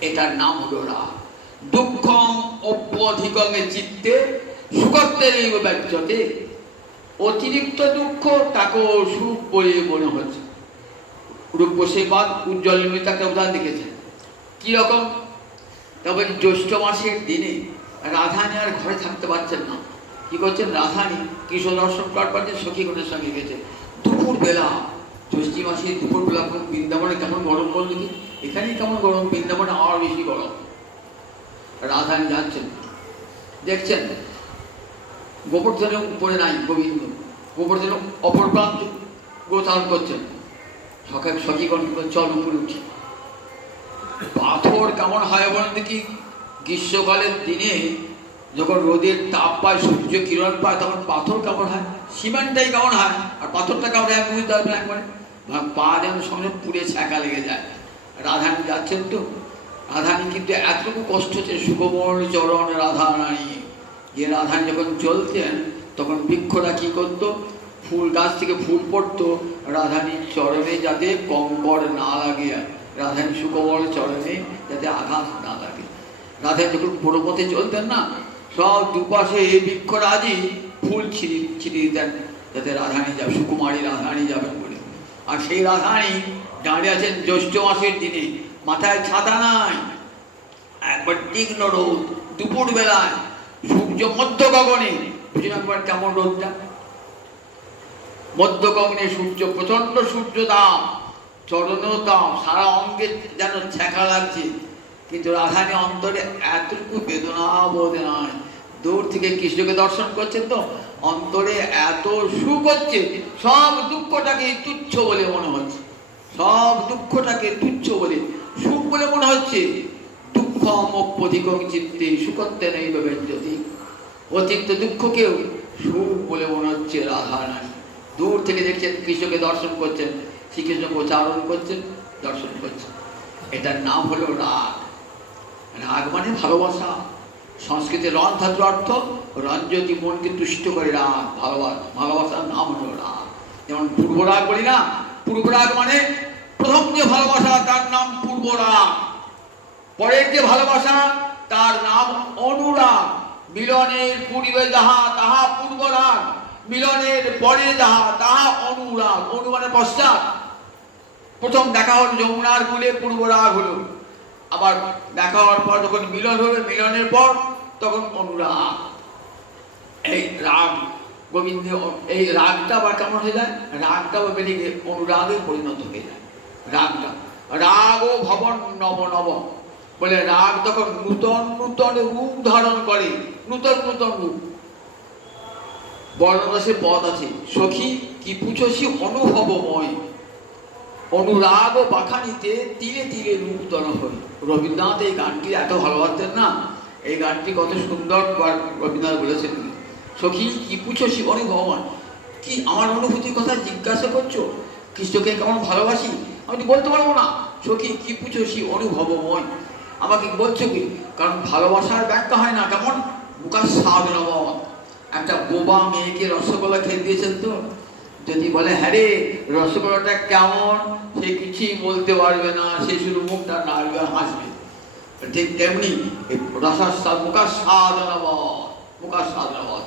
এটার নাম হলো রাগ। দুঃখম অত্যধিকং চিত্তে সুখত্বেন বিবেচ্যতে। অতিরিক্ত দুঃখ তাকেও সুখ বলে মনে হচ্ছে। রূপসেবাদ উজ্জ্বল তাকে উদাহরণ দেখেছেন কিরকম। তবে জ্যৈষ্ঠ মাসের দিনে রাধারানী আর ঘরে থাকতে পারছেন না। কি করছেন? রাধারানী কৃষ্ণ দর্শন করার পর সখীগণের সঙ্গে গেছে। দুপুরবেলা, জ্যৈষ্ঠী মাসে দুপুরবেলা বৃন্দাবনে কেমন গরম বল দেখি, এখানেই কেমন গরম, বৃন্দাবনে আরো বেশি গরম। রাধারানী যাচ্ছেন, দেখছেন গোবর্ধনের উপরে নাই গোবিন্দ, গোবর্ধন অপর প্রান্ত গোচারণ করছেন। সখীগণ চল উপরে উঠি। পাথর কেমন হয় বলেন দেখি, গ্রীষ্মকালের দিনে যখন রোদের তাপ পায়, সূর্য কিরণ পায়, তখন পাথর কেমন হয়, সিমেন্টটাই কেমন হয়, আর পাথরটা কেমন হয় বুঝতে পারবেন একবারে, পা যেন সঙ্গে পুড়ে ছ্যাঁকা লেগে যায়। রাধারানী যাচ্ছেন তো, রাধারানী কিন্তু এতটুকু কষ্ট হচ্ছে, সুকোমল চরণ রাধারানী। যে রাধারানী যখন চলতেন, তখন বৃক্ষরা কী করতো, ফুল গাছ থেকে ফুল পড়তো, রাধারানীর চরণে যাতে কঙ্কর না লাগে, রাধারানী সুকোমল চরণে যাতে আঘাত না লাগে। রাধারানী যখন পুরো পথে চলতেন না, সব দুপাশে এই বৃক্ষরাজই ফুল ছিঁড়ে দিতেন, যাতে রাধারানী যাবে, সুকুমারী রাধারানী যাবেন বলে। আর সেই রাধারানী দাঁড়িয়ে আছেন জ্যৈষ্ঠ মাসের দিনে, মাথায় ছাতা নাই, একবার তীক্ষ্ণ রোদ, দুপুর বেলায় সূর্য মধ্য গগনে, বুঝলেন একবার কেমন রোদটা, মধ্য গগনে সূর্য, প্রচন্ড সূর্য দাম, চরণেও দাম, সারা অঙ্গে যেন ছ্যাঁকা লাগছে, কিন্তু রাধারানী অন্তরে এতটুকু বেদনা বোধ নয়। দূর থেকে কৃষ্ণকে দর্শন করছেন তো, অন্তরে এত সুখ হচ্ছে, সব দুঃখটাকে তুচ্ছ বলে মনে হচ্ছে, সব দুঃখটাকে তুচ্ছ বলে সুখ বলে মনে হচ্ছে। দুঃখম অত্যধিকং চিত্তে সুখত্বেন বিবেচ্যতে। অতিরিক্ত দুঃখকেও সুখ বলে মনে হচ্ছে রাধারানী। দূর থেকে দেখছেন কৃষ্ণকে দর্শন করছেন, শ্রীকৃষ্ণকে উচ্চারণ করছেন, দর্শন করছেন। এটার নাম হলো রাগ। রাগ মানে ভালোবাসা। সংস্কৃতে রণ ধাতুর অর্থ রঞ্জতি, মনকে তুষ্ট করে রাগ, ভালোবাসার নাম হলো রাগ। যেমন পূর্বরাগ বলি না, পূর্বরাগ মানে প্রথম যে ভালোবাসা তার নাম পূর্বরাগ, পরের যে ভালোবাসা তার নাম অনুরাগ। মিলনের পূর্বে যাহা তাহা পূর্বরাগ, মিলনের পরে যাহা তাহা অনুরাগ। অনু মানে পশ্চাৎ। প্রথম দেখা হল যমুনার কূলে, পূর্বরাগ হলো, আবার দেখা হওয়ার পর যখন মিলন হলো, মিলনের পর তখন অনুরাগ। এই রাগ গোবিন্দ, এই রাগটা আবার কেমন হয়ে যায়, রাগটাও বেরিয়ে অনুরাগে পরিণত হয়ে যায়। রাগটা রাগ ও ভবন নব নব বলে, রাগ তখন নূতন নূতন রূপ ধারণ করে, নূতন নূতন রূপ। বর্ণদাসে পদ আছে, সখী কি পুছসি অনুভবময়, অনুরাগ ও বাখানিতে তিলে তিলে রূপতন হয়। রবীন্দ্রনাথ এই গানটি এত ভালোবাসতেন না, এই গানটি কত সুন্দর রবীন্দ্রনাথ বলেছেন। সখী কি পুছসি অনুভবময়, কি আমার অনুভূতির কথা জিজ্ঞাসা করছো, কৃষ্ণকে কেমন ভালোবাসি আমি তো বলতে পারবো না, সখী কি পুছোসি অনুভবময়, আমাকে বলছো কি? কারণ ভালোবাসার ব্যাখ্যা হয় না কেমন? মুখার স্বাদ নবদ। একটা বোবা মেয়েকে রসগোল্লা খেয়ে দিয়েছেন তো, যদি বলে হ্যাঁ রে রসগোল্লাটা কেমন, সে কিছুই বলতে পারবে না, সে শুধু মুখটা নাড়বে আর হাসবে। ঠিক তেমনি রসার স্বাদ, মুখার স্বাদ নবদ, মুখার স্বাদ নবদ।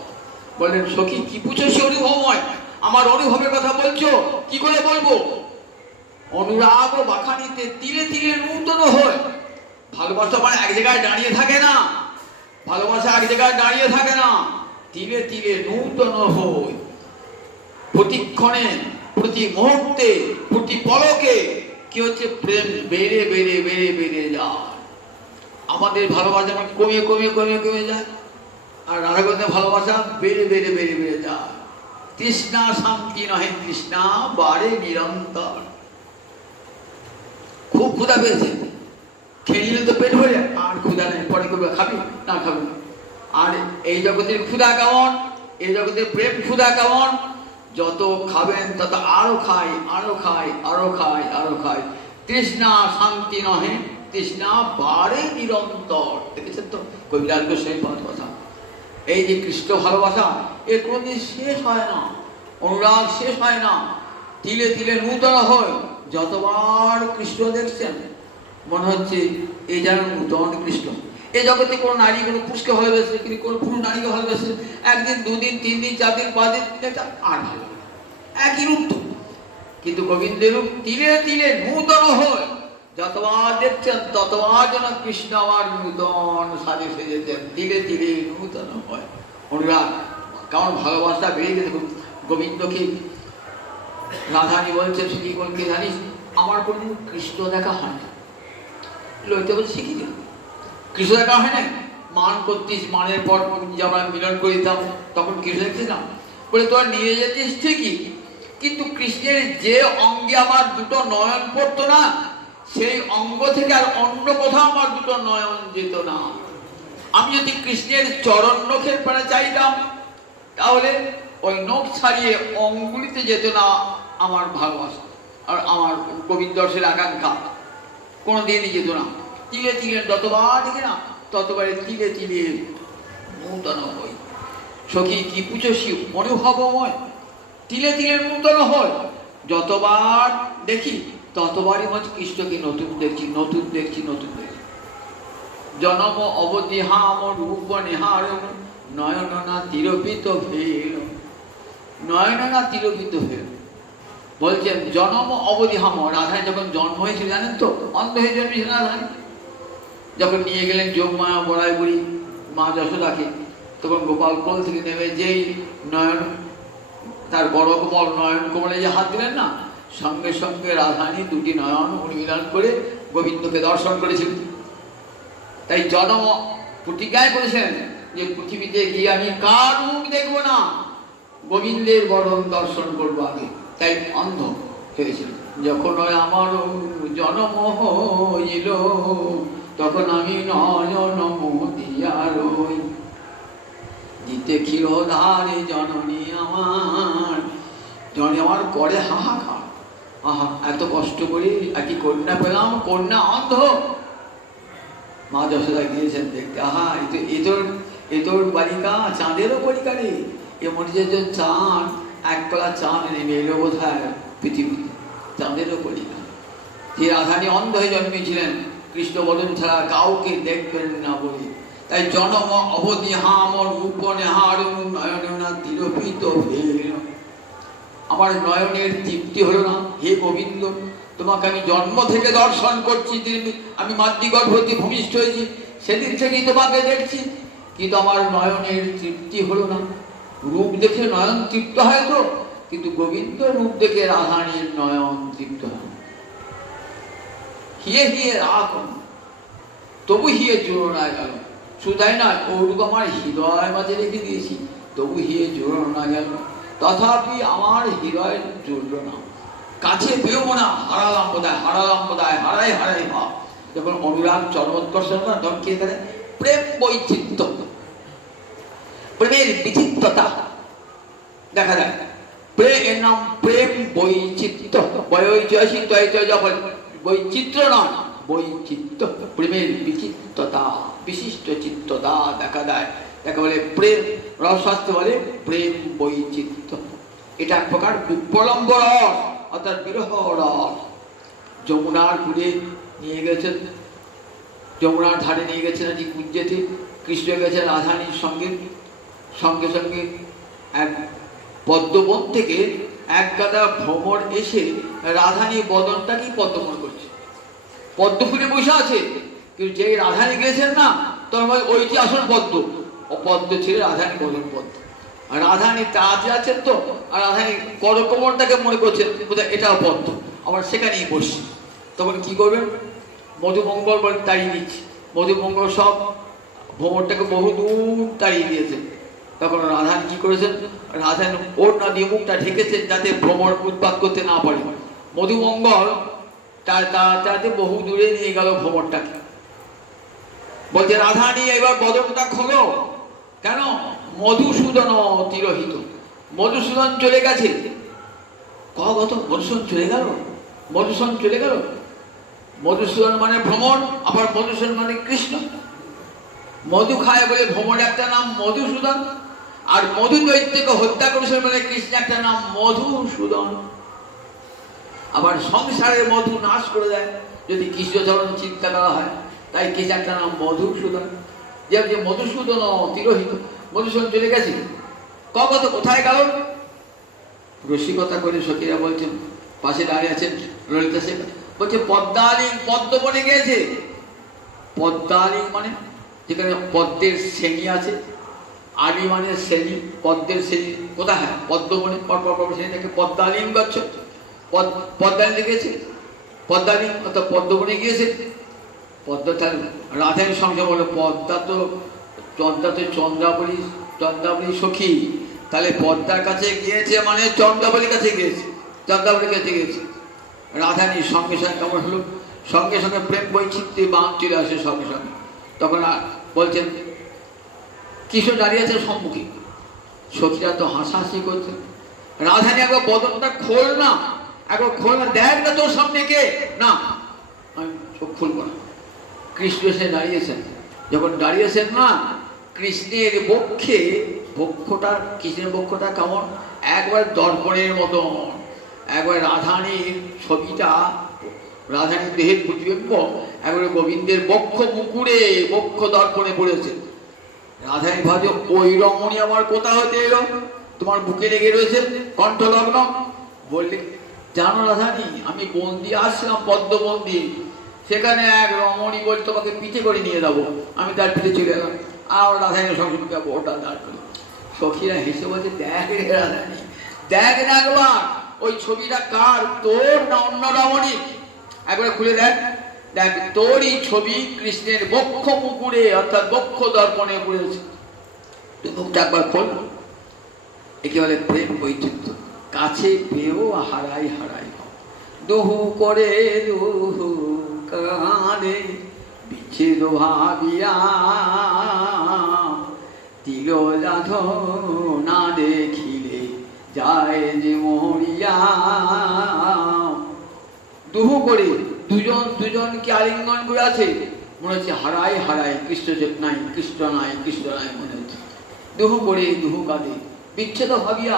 বললেন সখী কি পুছোসি অনুভবময়, আমার অনুভবের কথা বলছো, কি করে বলবো? অনুরাগ ও বাখানিতে তিলে তিলে নূতন হয়। ভালোবাসা মানে এক জায়গায় দাঁড়িয়ে থাকে না, ভালোবাসা এক জায়গায় দাঁড়িয়ে থাকে না, তিলে তিলে নূতন হয়। প্রতিক্ষণে, প্রতি মুহূর্তে, প্রতি পলকে কি হচ্ছে? প্রেম বেড়ে বেড়ে বেড়ে বেড়ে যায়। আমাদের ভালোবাসা মানে কমে কমে কমে কমে যায়, আর রাধাগোবিন্দের ভালোবাসা বেড়ে বেড়ে বেড়ে বেড়ে যায়। তৃষ্ণা শান্তি নহে, তৃষ্ণা বাড়ে নিরন্তর। খুব ক্ষুধা পেয়েছে, খেয়ে নিলে তো পেট ভরে, আর ক্ষুধা নেই, পরে করবে খাবি না খাবি। আর এই জগতের ক্ষুধা কেমন, এই জগতের প্রেম ক্ষুধা কেমন? যত খাবেন তত আরো খাই, আরো খাই, আরো খাই, আরো খাই। তৃষ্ণা শান্তি নহে, তৃষ্ণা বাড়ে নিরন্তর। দেখেছেন তো কবিরাজকে সেই কথা। এই যে কৃষ্ণ ভালোবাসা, এর কোনদিন শেষ হয় না, অনুরাগ শেষ হয় না, তিলে তিলে নূতন হয়। যতবার কৃষ্ণ দেখছেন মনে হচ্ছে এই যেন নূতন কৃষ্ণ। এই জগতে কোনো নারী কোনো পুরুষকে ভালোবেসে, কিন্তু কোনো পুরুষ নারীকে ভালোবেসে একদিন, দুদিন, 3 দিন, 4 দিন, 5 দিন, আর ভালো একই রূপ তো। কিন্তু গোবিন্দের রূপ তিলে তিলে নূতন হয়। যতবার দেখছেন ততবার যেন কৃষ্ণ আমার নূতন সাজে সেজেছেন, তিলে তিলে নূতন হয়। অনুরাগ কেমন ভালোবাসা বেড়ে গেছে। গোবিন্দকে রাধানী বলছে সে কি বলকে জানিস, আমার কোনদিন কৃষ্ণ দেখা হয় না। লইতে বলছে শিখি দিল, কৃষ্ণ দেখা হয় না। মান করতিস, মানের পর যখন মিলন করে দিতাম তখন কৃষ্ণ দেখছিলাম। বলে তোরা নিয়ে যেতিস ঠিকই, কিন্তু কৃষ্ণের যে অঙ্গে আমার দুটো নয়ন পড়তো না, সেই অঙ্গ থেকে আর অন্য কোথাও আমার দুটো নয়ন যেত না। আমি যদি কৃষ্ণের চরণ নখের পানে চাইতাম, তাহলে ওই নখ ছাড়িয়ে অঙ্গুলিতে যেত না আমার ভালোবাসা আর আমার গোবিন্দ দর্শের আকাঙ্ক্ষা, কোনোদিনই যেত না। তিলে তিলে যতবার দেখে না ততবারে তিলে তিলে নূতন হই। সখী কি পুছোসি অনুভবময়, তিলে তিলে নূতন হয়। যতবার দেখি ততবারই হচ্ছে কৃষ্ণকে নতুন দেখছি, নতুন দেখছি, নতুন দেখছি। জনম অবধি হাম রূপ নিহার, নয়ন না তিরোপিত ভেল, নয়ন না তিরোপিত ভেল। বলছেন জনম অবধি হাম, রাধায় যখন জন্ম হয়েছিল জানেন তো, অন্ধ হয়ে জন্মেছিল রাধায়। যখন নিয়ে গেলেন যোগমায়া বড়াই বুড়ি মা যশোদাকে, তখন গোপাল কোল থেকে নেমে যেই নয়ন, তার বড় কোমল নয়ন কোমলে যে হাত দিলেন না, সঙ্গে সঙ্গে রাধানী দুটি নয়ন উন্মিলন করে গোবিন্দকে দর্শন করেছিলেন। তাই জনম প্রতিজ্ঞায় করেছেন যে পৃথিবীতে গিয়ে আমি কার মুখ দেখব না, গোবিন্দের বরণ দর্শন করবো আগে। তাই অন্ধ হয়েছিল। যখন আমার জন্ম হইল, তখন আমি নয়ন দিয়া রই, দিতে ক্ষীরধারে জননী আমার, জননী আমার করে হাহাকার। আহা এত কষ্ট করি একই কন্যা পেলাম, কন্যা অন্ধ। মা যশোদা গিয়েছেন দেখতে, আহা এ তোর বালিকা চাঁদেরও পরীক্ষা রে, এ মনে যে চাঁদ এক কলা চাঁদ নেমে এলো বোধ হয় পৃথিবীতে, চাঁদেরও পরীক্ষা। যে রাধানী অন্ধ হয়ে জন্মেছিলেন, কৃষ্ণ বদন ছাড়া কাউকে দেখবেন না বলে। তাই জনম অবধি হাম রূপ নেহার, নয়ন না তিরোপিত ভেল। আমার নয়নের তৃপ্তি হলো না হে গোবিন্দ, তোমাকে আমি জন্ম থেকে দর্শন করছি, আমি মাতৃগর্ভবতী ভূমিষ্ঠ হয়েছি সেদিন থেকেই তোমাকে দেখছি, কিন্তু আমার নয়নের তৃপ্তি হলো না। রূপ দেখে নয়ন তৃপ্ত হয় তো, কিন্তু গোবিন্দ রূপ দেখে রাধানীর নয়ন তৃপ্ত হয়। হিয়ে হিয়ে রাখ, তবু হিয়ে জোড়না গেল। শুধু তাই না, ওরূপ আমার হৃদয় মাঝে রেখে দিয়েছি, তবু হিয়ে জোড়না গেল। তথাপি আমার হৃদয় জুড়ল না, কাছে পেও না, হারালাম বোধহয়, হারালাম বোধহয়, হারাই হারাই ভাব। যখন অনুরাগ চরমোৎকর্ষণ না, তখন কে থাকে প্রেম বৈচিত্র্য, প্রেমের বিচিত্রতা দেখা যায়। এর নাম প্রেম বৈচিত্র্য। বৈজয়সী তৈত যখন বৈচিত্র্য নয়, বৈচিত্র্য, প্রেমের বিচিত্রতা, বিশিষ্ট চিত্ততা দেখা দেয়। তাকে বলে প্রেম রসশাস্ত্রে বলে প্রেম বৈচিত্র্য। এটা এক প্রকার বিপ্রলম্ব রস, অর্থাৎ বিরহ রস। যমুনার কূলে নিয়ে গেছেন, যমুনার ধারে নিয়ে গেছেন আজ কুঞ্জেতে। কৃষ্ণ গেছেন রাধারানীর সঙ্গে, সঙ্গে সঙ্গে এক পদ্মবন থেকে এক গাদা ভ্রমর এসে রাধারানী বদনটাকেই পদ্মমন করছে, পদ্ম ফুলে বসে আছে। কিন্তু যে রাধারানী গেছেন না, তখন ওইটি আসল পদ্ম, ও পদ্ম ছেড়ে রাধারানী বদন পদ্ম। আর রাধারানী তাজে আছেন তো, আর রাধারানী করকমলটাকে মনে করছেন বোধহয় এটাও পদ্ম, আবার সেখানেই বসছি। তখন কি করবেন? মধুমঙ্গল বলে তাড়িয়ে দিচ্ছে। মধুমঙ্গল সব ভ্রমরটাকে বহু দূর তাড়িয়ে দিয়েছেন। তখন রাধারানী কি করেছেন? রাধারানী ওড়না দিয়ে মুখটা ঢেকেছেন যাতে ভ্রমর উৎপাত করতে না পারে। মধুমঙ্গল তাতে বহু দূরে নিয়ে গেল ভ্রমরটাকে। বলছে রাধারানী এবার বদনটা খোলো। কেন? মধুসূদন তিরোহিত, মধুসূদন চলে গেছে। কত মধুসূদন চলে গেল, মধুসূদন চলে গেল। মধুসূদন মানে ভ্রমর, আবার মধুসূদন মানে কৃষ্ণ। মধু খায় বলে ভ্রমর একটা নাম মধুসূদন, আর মধু দৈত্যকে হত্যা করেছেন বলে কৃষ্ণ একটা নাম মধুসূদন। আবার সংসারের মধু নাশ করে দেয় যদি কৃষ্ণচরণ চিন্তা করা হয়, তাই কৃষ্ণ একটা নাম মধুসূদন। যে মধুসূদন তিরোহিত, মধুসূদন চলে গেছে। কত কোথায় গেল? রসিকতা করে সখীরা বলছেন, পাশে দাঁড়িয়ে আছেন ললিতা সেন, বলছে পদ্মালিং পদ্মবনে গিয়েছে। পদ্মালিং মানে যেখানে পদ্মের শ্রেণী আছে, আলি মানে শ্রেণী, পদ্মের শ্রেণী কোথায়? হয় পদ্মবনে, পরপর শ্রেণী থেকে পদ্মালিং গচ্ছ, পদ্মালিং গিয়েছে। পদ্মালিং অর্থাৎ পদ্মবনে গিয়েছে। পদ্মা রাধারানীর সঙ্গে বলে পদ্মা তো চন্দ্রাবলী সখী, তাহলে পদ্মার কাছে গিয়েছে মানে চন্দ্রাবলীর কাছে গিয়েছে, চন্দ্রাবলীর কাছে গিয়েছে। রাধারানীর সঙ্গে সঙ্গে কেমন হলো? সঙ্গে সঙ্গে প্রেম বৈচিত্র্যে বাঁধ চলে আসে সঙ্গে সঙ্গে। তখন বলছেন কৃষ্ণ দাঁড়িয়ে আছে সম্মুখে, সখীরা তো হাসাহাসি করছে। রাধারানী একবার বদনটা খোল না, একবার খোল না, দেখ না তোর সামনে কে। না, আমি চোখ খুলবো না। কৃষ্ণ এসে দাঁড়িয়েছেন, যখন দাঁড়িয়েছেন না, কৃষ্ণের বক্ষে কৃষ্ণের বক্ষটা কেমন একবার দর্পণের মতন, একবার রাধারানীর ছবিটা, রাধারানীর দেহের প্রতিবিম্ব একবারে গোবিন্দের বক্ষ মুকুরে, বক্ষ দর্পণে পড়েছে। রাধারানী ভাবে ওই রমণী আমার কোথা হতে এলো, তোমার বুকে লেগে রয়েছে কণ্ঠলগ্ন। বললে জানো রাধারানী, আমি বন্দি আসলাম পদ্মবন্দি, সেখানে এক রমণী বল তোমাকে পিঠে করে নিয়ে যাবো, আমি তার পিঠে চলে এলাম। আর রাধারানীর সঙ্গে ওটা দাঁড় করি। সখীরা হেসে বলছে দেখ রে রাধারানী, দেখ না একবার ওই ছবিটা কার, তোর না অন্য রমণী? একবার খুলে দেখ, দেখ তোরই ছবি কৃষ্ণের বক্ষ মুকুরে অর্থাৎ বক্ষ দর্পণে পড়েছে। তুই মুখটা একবার খোল। একে বলে প্রেম বৈচিত্র্য। কাছে পেয়েও হারাই হারাই, দুহু করে দুহু কানে বিচ্ছেদ ভাবিয়া, দিল যাধ না দেখিলে যায় যে মরিয়া। দুহু করে দুজনকে আলিঙ্গন করে আছে, মনে হচ্ছে হারাই হারাই, কৃষ্ণ নাই, কৃষ্ণ নাই, কৃষ্ণ নাই মনে হচ্ছে। দুহু করে দুহু কাঁদে বিচ্ছেদ ভাবিয়া,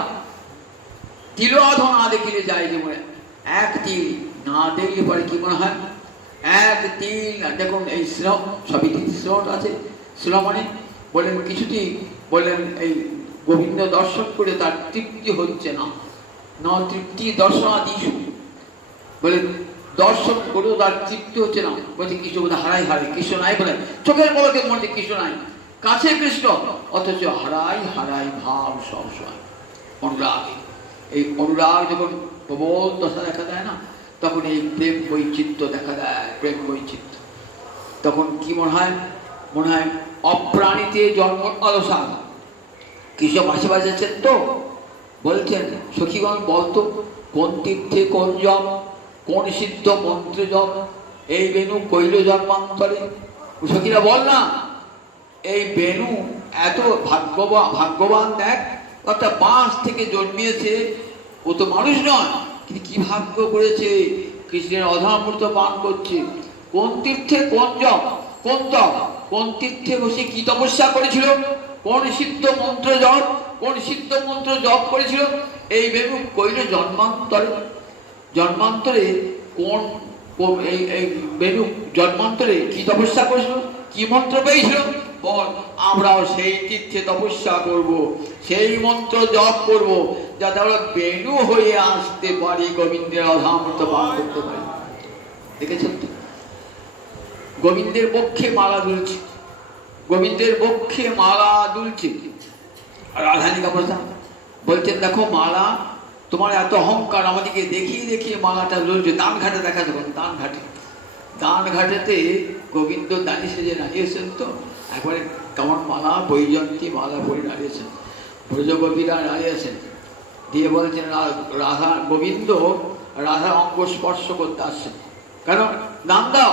তিল আধ না দেখিলে যায় যে মনে। এক তিল না দেখলে পরে কি মনে হয়? এক তিল দেখুন, এই শ্রম সবই শ্রম আছে। শ্রম মানে বললেন কিছুটি, বললেন এই গোবিন্দ দর্শন করে তার তৃপ্তি হচ্ছে না, তৃপ্তি দর্শনাদিশু, বলেন দর্শন করেও তার তৃপ্তি হচ্ছে না। বলছে কৃষ্ণ বোধহয় হারাই হারাই, কৃষ্ণ নাই বলে চোখের পলকে মনে হচ্ছে কৃষ্ণ নাই, কাছে কৃষ্ণ অথচ হারাই হারাই ভাব সবসময়। অনুরাগ, এই অনুরাগ যখন প্রবল দশা দেখা দেয় না, তখন এই প্রেম বৈচিত্র্য দেখা দেয়, প্রেম বৈচিত্র্য। তখন কি মনে হয়? মনে হয় অপ্রাণীতে জন্ম অলসা। কৃষ্ণ পাশে বাজাচ্ছেন তো, বলছেন সখীগণ বলতো কোন তীর্থে কোন জপ, কোন সিদ্ধ মন্ত্রে জপ, এই বেনু কৈল জন্মান্তরে। সখীরা বল না, এই বেনু এত ভাগ্যবান দেখ, অর্থাৎ বাঁশ থেকে জন্মিয়েছে, ও তো মানুষ নয়, কিন্তু কি ভাগ্য করেছে, কৃষ্ণের অধরামৃত পান করছে। কোন তীর্থে, কোন জপ, কোন তপ, কোন তীর্থে বসে কি তপস্যা করেছিল, কোন সিদ্ধ মন্ত্র জপ, কোন সিদ্ধ মন্ত্র জপ করেছিল, এই ভেবে কইল জন্মান্তরে। জন্মান্তরে কোন এই বেনু জন্মান্তরে কি তপস্যা করেছিল, কি মন্ত্র পেয়েছিল, বল। আমরাও সেই তীর্থে তপস্যা করব, সেই মন্ত্র জপ করব, যাতে আমরা বেনু হয়ে আসতে পারি, গোবিন্দের অধরামৃত পান করতে পারি। দেখেছেন তো, গোবিন্দের পক্ষে মালা দুলছে, গোবিন্দের পক্ষে মালা দুলছে। রাধানী কাপড়া বলছেন, দেখো মালা, তোমার এত অহংকার, আমাদেরকে দেখিয়ে দেখিয়ে মালাটা দুলছে। দান ঘাটে দেখা যাবে, দান ঘাটে, দান ঘাটেতে গোবিন্দ দানি সেজে দাঁড়িয়েছেন। তো একবারে কেমন মালা, বৈজয়ন্তী মালা পরে দাঁড়িয়েছেন, ব্রজগোপীরা দাঁড়িয়েছেন। দিয়ে বলছেন রাধা, গোবিন্দ রাধার অঙ্গ স্পর্শ করতে আসছেন। কেন? দান দাও,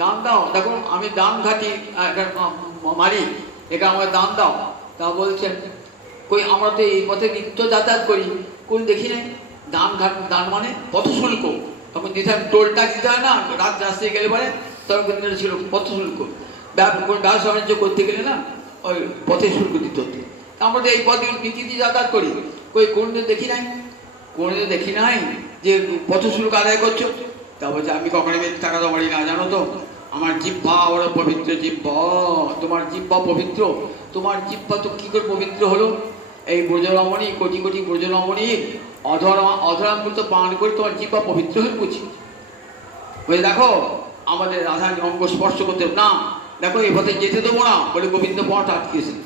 দান দাও, দেখো আমি দান ঘাটি মারি, এটা আমাকে দান দাও। তা বলছেন, কই আমরা তো এই পথে নিত্য যাতায়াত করি, কোন দেখি নাই। দান ঘাট, দান মানে পথ শুল্ক, তখন দিতে টোলটা দিতে হয় না, রাস্তায় গেলে পরে, তখন ছিল পথ শুল্ক। ব্যবসা বাণিজ্য করতে গেলে না ওই পথে শুল্ক দিতে হতো। আমরা তো এই পথে নীতি দিয়ে যাতায়াত করি, কই কোনদিন দেখি নাই, কোনদিন দেখি নাই যে পথ শুল্ক আদায় করছো। তা বলছে, আমি কখনো টাকা তো পারি না, জানো তো, আমার জিহ্বা বড় পবিত্র জিহ্বা। তোমার জিহ্বা পবিত্র, তোমার জিহ্বা তো কী করে পবিত্র হলো? এই ব্রজরমণী, কোটি কোটি ব্রজরমণী অধরামৃত পান করে তোমার জিহ্বা পবিত্র হয়ে বুঝি। বলে দেখো আমাদের রাধার অঙ্গ স্পর্শ করতে না, দেখো এই পথে যেতে দেবো না বলে গোবিন্দ পথ আটকেছেন।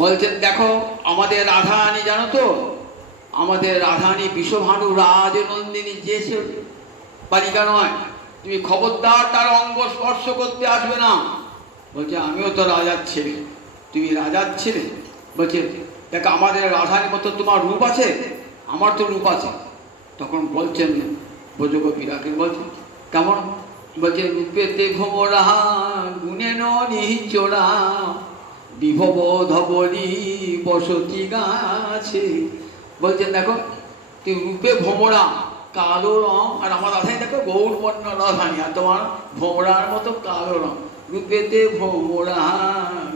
বলছেন, দেখো আমাদের রাধারানী, জানো তো আমাদের রাধারানী বিশ্বভানু রাজনন্দিনী যে বালিকা নয়, তুমি খবরদার তার অঙ্গ স্পর্শ করতে আসবে না। বলছে, আমিও তো রাজার ছেলে, তুমি রাজার ছেলে। বলছে, দেখো আমাদের রাধার মতো তোমার রূপ আছে, আমার তো রূপ আছে। তখন বলছেন ব্রজগোপীরাকে, বলছেন কেমন? বলছে, রূপেতে ভোমরা গুণে নিচোরা বিভব ধবলি বসতি গাছে। বলছেন, দেখো তুই রূপে ভোমরা, কালো রং, আর আমার রাধাই দেখো গৌরবর্ণ রাধানি, আর তোমার ভোমরার মতো কালো রং। রূপেতে ভোমরা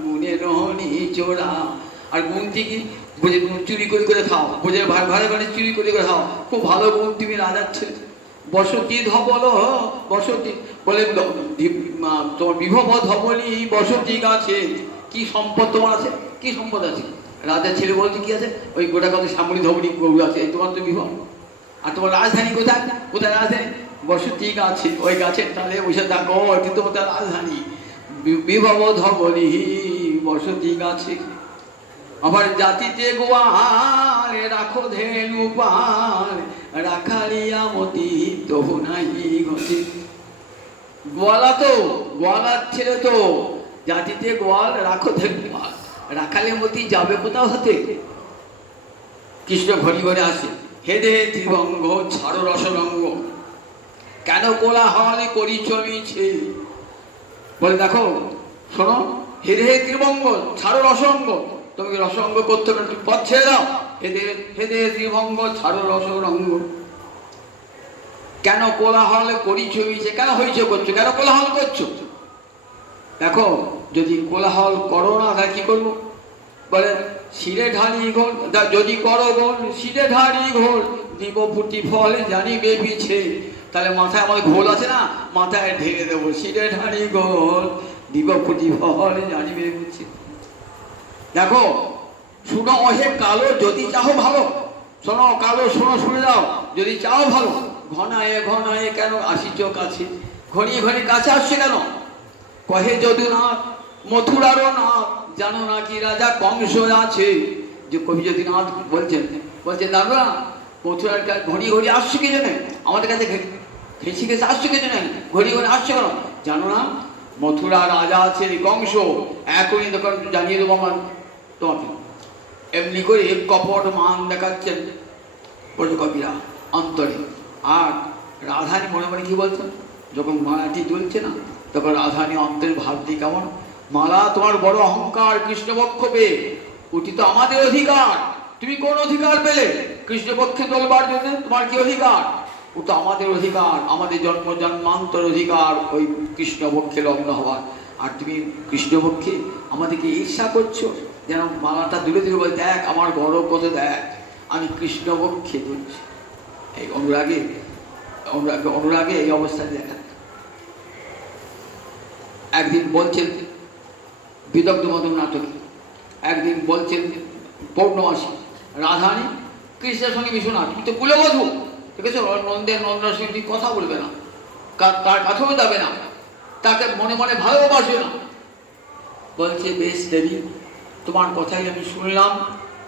গুণে নিচোরা, আর গুণটি কি? বোঝে চুরি করে করে খাও, বোঝে ঘরে ঘরে চুরি করে করে খাও, খুব ভালো গুণ, তুমি রাজার ছেলে। বসতি ধবল, বসতি বলে তোমার বিভব ধবলি বসতি গাছে। কি সম্পদ তোমার আছে? কি সম্পদ আছে? রাজার ছেলে বলছে কি আছে? ওই গোটা কত সামরি ধবলি গরু আছে, এই তোমার তো বিভব। আর তোমার রাজধানী কোথায়? কোথায় রাজধানী? বসতি গাছে, ওই গাছের তালে বসে থাকো, এটি তো তোমার রাজধানী। বিভব ধবলি বসতি গাছে। আবার জাতিতে গোয়াল রাখো ধেনু পাল, রাখালিয়া মতি তবু নাই গতি। গোয়ালা তো, গোয়ালার ছেলে তো, জাতিতে গোয়াল রাখো ধেনু পাল, রাখালিয়া মতি যাবে কোথাও হতে? কৃষ্ণ ঘড়ি ঘরে আসে, হেদে ত্রিভঙ্গ ছাড়ো রসরঙ্গ, কেন কোলাহল করি চলিছে। বলে দেখো শোনো, হেদে ত্রিভঙ্গ ছাড়ো রসরঙ্গ, তোমাকে রসরঙ্গ করতে হবে, তুমি পথ ছেড়ে দাও। হেদে হেদে ত্রিভঙ্গ ছাড়ো রসরঙ্গ, কেন কোলাহল করি চলিছে, কেন হইছে করছো, কেন কোলাহল করছো? দেখো যদি কোলাহল করো না তাহলে কি করবো? বলে শিরে ঢালি ঘোল, যদি করো গোল শিরে ঢালি ঘোল, দিব ফুটি ফল জানিবে পিছে। তাহলে মাথায় আমার ঘোল আছে না, মাথায় ঢেলে দেবো, শিরে ঢালি গোল দিব ফুটি ফল জানিবে পিছে। দেখো শুনো ওহে কালো, যদি চাও ভালো, শোনো কালো, শোনো শুনে যাও, যদি চাও ভালো, ঘনায়ে ঘনায়ে কেন আসিছ কাছে, ঘনিয়ে ঘনিয়ে কাছে আসছে কেন? কহে যদুনাথ মথুরারও নাথ, জানো না কি রাজা কংস আছে। যে কবি যদুনাথ বলছেন, বলছেন দাদা মথুরার ঘড়ি ঘড়ি আসছে কি জন্য, আমাদের কাছে ঘেঁষি ঘেঁষে আসছে কি জন্য, ঘড়ি ঘড়ি আসছে কেন? জানো না মথুরা রাজা আছে কংস, এখনই তখন জানিয়ে দেবো আমার তোমাকে। এমনি করে কপট মান দেখাচ্ছেন ব্রজকবিরা অন্তরে। আর রাধানী মনে মনে কি বলছেন? যখন মালাটি দুলছে না, তখন রাধানী অন্তরে ভাবছি কেমন, মালা তোমার বড় অহংকার, কৃষ্ণপক্ষ পেয়ে, ওটি তো আমাদের অধিকার, তুমি কোন অধিকার পেলে কৃষ্ণপক্ষে তোলবার জন্য? তোমার কি অধিকার? ও তো আমাদের অধিকার, আমাদের জন্ম জন্মান্তর অধিকার ওই কৃষ্ণপক্ষে লগ্ন হওয়ার। আর তুমি কৃষ্ণপক্ষে আমাদেরকে ঈর্ষা করছো, যেন মালাটা দূরে দূরে বলে, দেখ আমার গৌরব কত, দেখ আমি কৃষ্ণপক্ষে তুলছি। এই অনুরাগে অনুরাগে অনুরাগে এই অবস্থায় দেখা। একদিন বলছেন বিদগ্ধ মদন নাটকে, একদিন বলছেন পৌর্ণমাসী, রাধারানী কৃষ্ণের সঙ্গে মিশো না, তুমি তো কুলবধূ, ঠিক আছে, নন্দের নন্দার সঙ্গে তুমি কথা বলবে না, তার কাছেও যাবে না, তাকে মনে মনে ভালোবাসবে না। বলছে বেশ দেবী, তোমার কথাই আমি শুনলাম,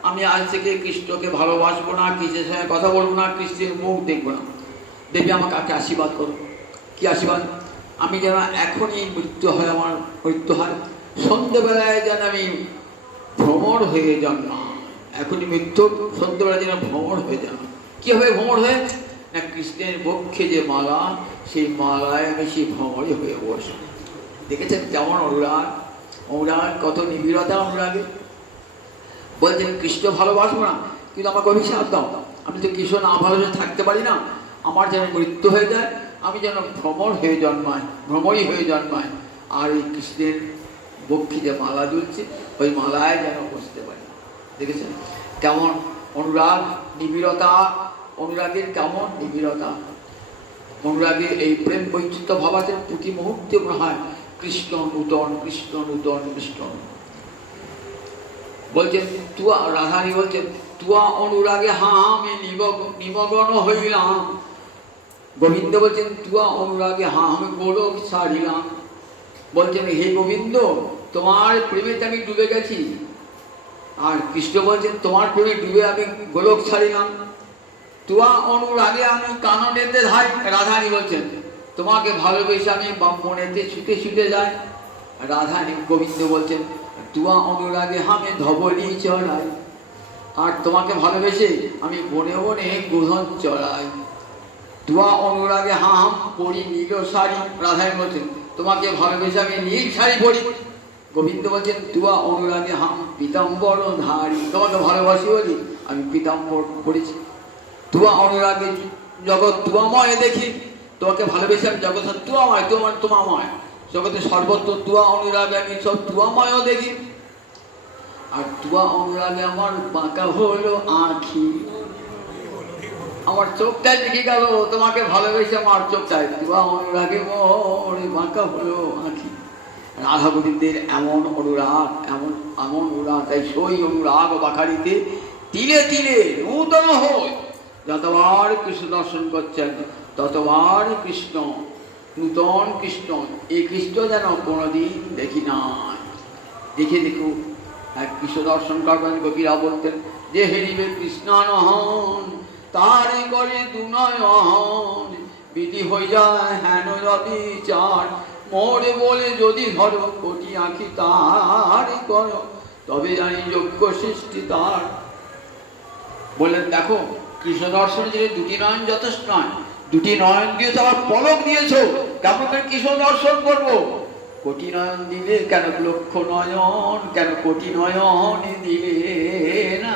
আমি আজ থেকে কৃষ্ণকে ভালোবাসবো না, কৃষ্ণের সঙ্গে কথা বলবো না, কৃষ্ণের মুখ দেখবো না। দেবী আমাকে আশীর্বাদ করো। কি আশীর্বাদ? আমি যেন এখনই মৃত্যু হয়, আমার মৃত্যু হয়, সন্ধ্যেবেলায় যেন আমি ভ্রমর হয়ে যান না, এখনই মৃত্যু, সন্ধ্যেবেলায় যেন ভ্রমর হয়ে যান। কী হবে ভ্রমর হয়ে? না কৃষ্ণের বক্ষে যে মালা, সেই মালায় আমি সেই ভ্রমরই হয়ে বসব। দেখেছেন কেমন অনুরাগ, অনুরাগ কত নিবিড়তা অনুরাগে। বলছেন কৃষ্ণ ভালোবাসবো না, কিন্তু আমাকে অভিশাপ দাও, আমি তো কৃষ্ণ না ভালোবেসে থাকতে পারি না, আমার যেন মৃত্যু হয়ে যায়, আমি যেন ভ্রমর হয়ে জন্মাই, ভ্রমরই হয়ে জন্মাই, আর এই কৃষ্ণের বক্ষে যে মালা ঝুলছে ওই মালায় যেন বসতে পারি। দেখেছেন কেমন অনুরাগ, নিবিড়তা, অনুরাগের কেমন নিবিড়তা, অনুরাগের এই প্রেম বৈচিত্র্য ভাবাতে প্রতি মুহূর্তে মনে হয় কৃষ্ণ নূতন, কৃষ্ণ নূতন, কৃষ্ণ। বলছেন তুয়া, রাধারানী বলছেন তুয়া অনুরাগে আমি নিমগ্ন হইলাম। গোবিন্দ বলছেন তুয়া অনুরাগে আমি গোলক ছাড়িলাম। বলছেন হে গোবিন্দ, তোমার প্রেমেতে আমি ডুবে গেছি। আর কৃষ্ণ বলছেন তোমার প্রেমে ডুবে আমি গোলক ছাড়িলাম। তুয়া অনুরাগে আমি কাননেতে ধাই। রাধারানী বলছেন তোমাকে ভালোবেসে আমি বনেতে ছুটে ছুটে যাই। রাধারানী গোবিন্দ বলছেন তুয়া অনুরাগে আমি ধবলি চড়াই। আর তোমাকে ভালোবেসে আমি বনে বনে গোধন চড়াই। তুয়া অনুরাগে হাম পরি নীল শাড়ি। রাধারানী বলছেন তোমাকে ভালোবেসে আমি নীল শাড়ি পরি। গোবিন্দ বলছেন তুয়া অনুরাগে হাম পীতাম্বর ধারী। তোমাকে ভালোবাসি বলি আমি পীতাম্বর পড়েছি। তুয়া অনুরাগে জগৎ তুয়াময় দেখি। তোমাকে ভালোবেসে আমি জগৎ তুয়াময়, তোমার তোমাময়, জগতে সর্বত্র তুয়া অনুরাগে আমি সব তুয়াময় দেখি। আর তুয়া অনুরাগে আমার বাঁকা হলো আঁখি, আমার চোখটাই দেখে গেল তোমাকে ভালোবেসে আমার চোখটাই তুয়া অনুরাগে মোর বাঁকা হলো আঁখি। রাধা গোবিন্দের এমন অনুরাগ, এমন এমন অনুরাগ, তাই সই অনুরাগ বাখারিতে তিলে তিলে নূতন হয়। যতবার কৃষ্ণ দর্শন করছেন ততবার কৃষ্ণ, নূতন কৃষ্ণ। এই কৃষ্ণ যেন কোনোদিন দেখি নাই। দেখে দেখুন এক কৃষ্ণ দর্শন করবেন। গোপীরা বলতেন যে হেরিবে কৃষ্ণানহন তারে করে দুনয়ন, বিধি হয়ে যায় হেন যদি চার, মোরে বলে যদি ধরো কোটি আঁখি তার করো, তবে জানি যোগ্য সৃষ্টি তার। বললেন দেখো কৃষ্ণ দর্শনে যে দুটি নয়ন যথেষ্ট নয়, দুটি নয়ন দিয়ে তো আবার পলক দিয়েছো, কেমন করে কৃষ্ণ দর্শন করবো? কোটি নয়ন দিলে কেন, লক্ষ নয়ন কেন কোটি নয়ন দিলে না,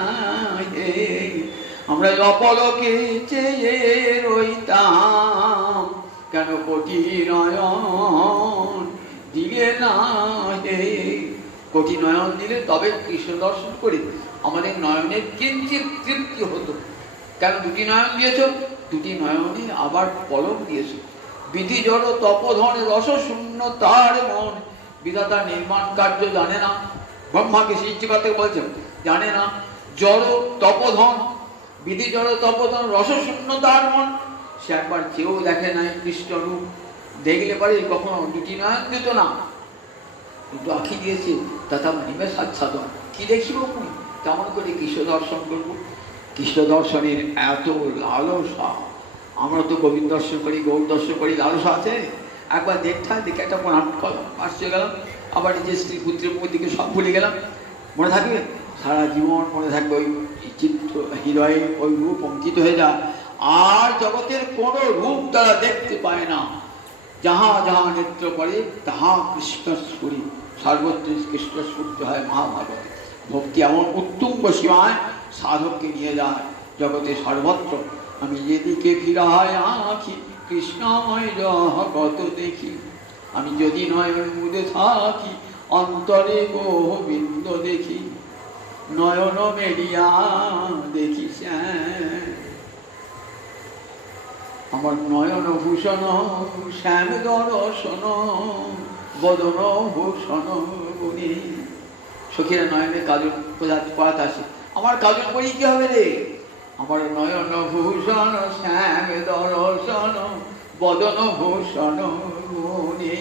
আমরা অপলকে চেয়ে রইতাম, কেন কোটি নয়ন দিলে না। কোটি নয়ন দিলে তবে কৃষ্ণ দর্শন করি, আমাদের নয়নের কিঞ্চিত তৃপ্তি হতো। কেন দুটি নয়ন দিয়েছ? দুটি নয়নে আবার পলক দিয়েছ। বিধি জড় তপধন রস শূন্য তার মন, বিধাতা নির্মাণ কার্য জানে না। ব্রহ্মাকে সৃষ্টি করতে বলছেন জানে না। জড় তপধন, বিধি জড় তপধন রস শূন্য তার মন, সে একবার চেয়েও দেখে নাই কৃষ্ণ রূপ। দেখলে পারে কখনো দুটি নয়ন দিত না, কিন্তু আঁখি দিয়েছে তথা নিমেষ আচ্ছাদন। কি দেখিব মুই, তেমন করে কৃষ্ণ দর্শন করব। কৃষ্ণ দর্শনের এত লালসা, আমরা তো গোবিন্দ দর্শন করি, গৌর দর্শন করি, লালসা আছে। একবার দেখতে দেখে একটা প্রণাম করলাম, আসতে গেলাম, আবার নিজের স্ত্রী পুত্রের মুখ দিকে সব ভুলে গেলাম। মনে থাকবে সারা জীবন, মনে থাকবে ওই চিত্র হৃদয়ে ওই রূপ অঙ্কিত হয়ে যায়। আর জগতের কোনো রূপ তারা দেখতে পায় না। যাহা যাহা নেত্র করে তাহা কৃষ্ণ স্ফুরি, সর্বত্র কৃষ্ণ স্ফুর্ত হয় মহাভারত। ভক্তি এমন উত্তুঙ্গ সীমায় সাধককে নিয়ে যায় জগতে সর্বত্র। আমি যেদিকে ফিরায় আঁখি কৃষ্ণময় জগত দেখি, আমি যদি নয়ন মুদে থাকি অন্তরে গোবিন্দ দেখি, নয়ন মেলিয়া দেখি শ্যাম। আমার নয়ন ভূষণ শ্যাম দর্শন বদন ভূষণ গুণী। সখীরা নয়নে কাজল পড়াতে আসে, আমার কাজল পরি কি হবে রে? আমার নয়ন ভূষণ শ্যাম দর্শন বদন ভূষণ গুণী।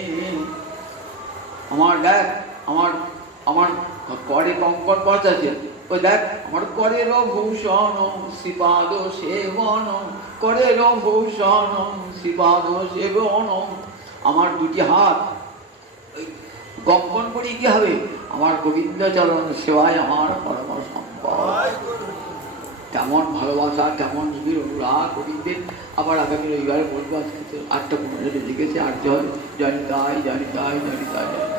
আমার দেখ, আমার আমার করে কঙ্কর পথ আছে, ওই দেখ আমার করের ভূষণ শ্রীপাদ সেবন, করের ভূষণ শ্রীপাদ সেবন। আমার দুটি হাত কঙ্কন করি কি হবে? আমার গোবিন্দ চরণ সেবায় আমার পরম সম্পদ। কেমন ভালোবাসা, কেমন নিবিড় অনুরাগ গোবিন্দের। আবার আগামী রবিবারে বলবো, আজকে তো 8:15 বেজে গেছে। আর জয় জনিতাই জনিতাই জনিতাই জয়।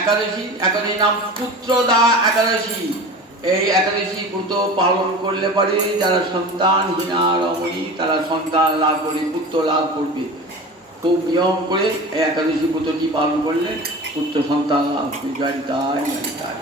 একাদশী, একাদশী নাম পুত্রদা একাদশী। এই একাদশী ব্রত পালন করলে পরে যারা সন্তানহীনা রমণী তারা সন্তান লাভ করে, পুত্র লাভ করবে। খুব নিয়ম করে এই একাদশী ব্রতটি পালন করলে পুত্র সন্তান লাভ করবে। জয় নিতাই জয় নিতাই।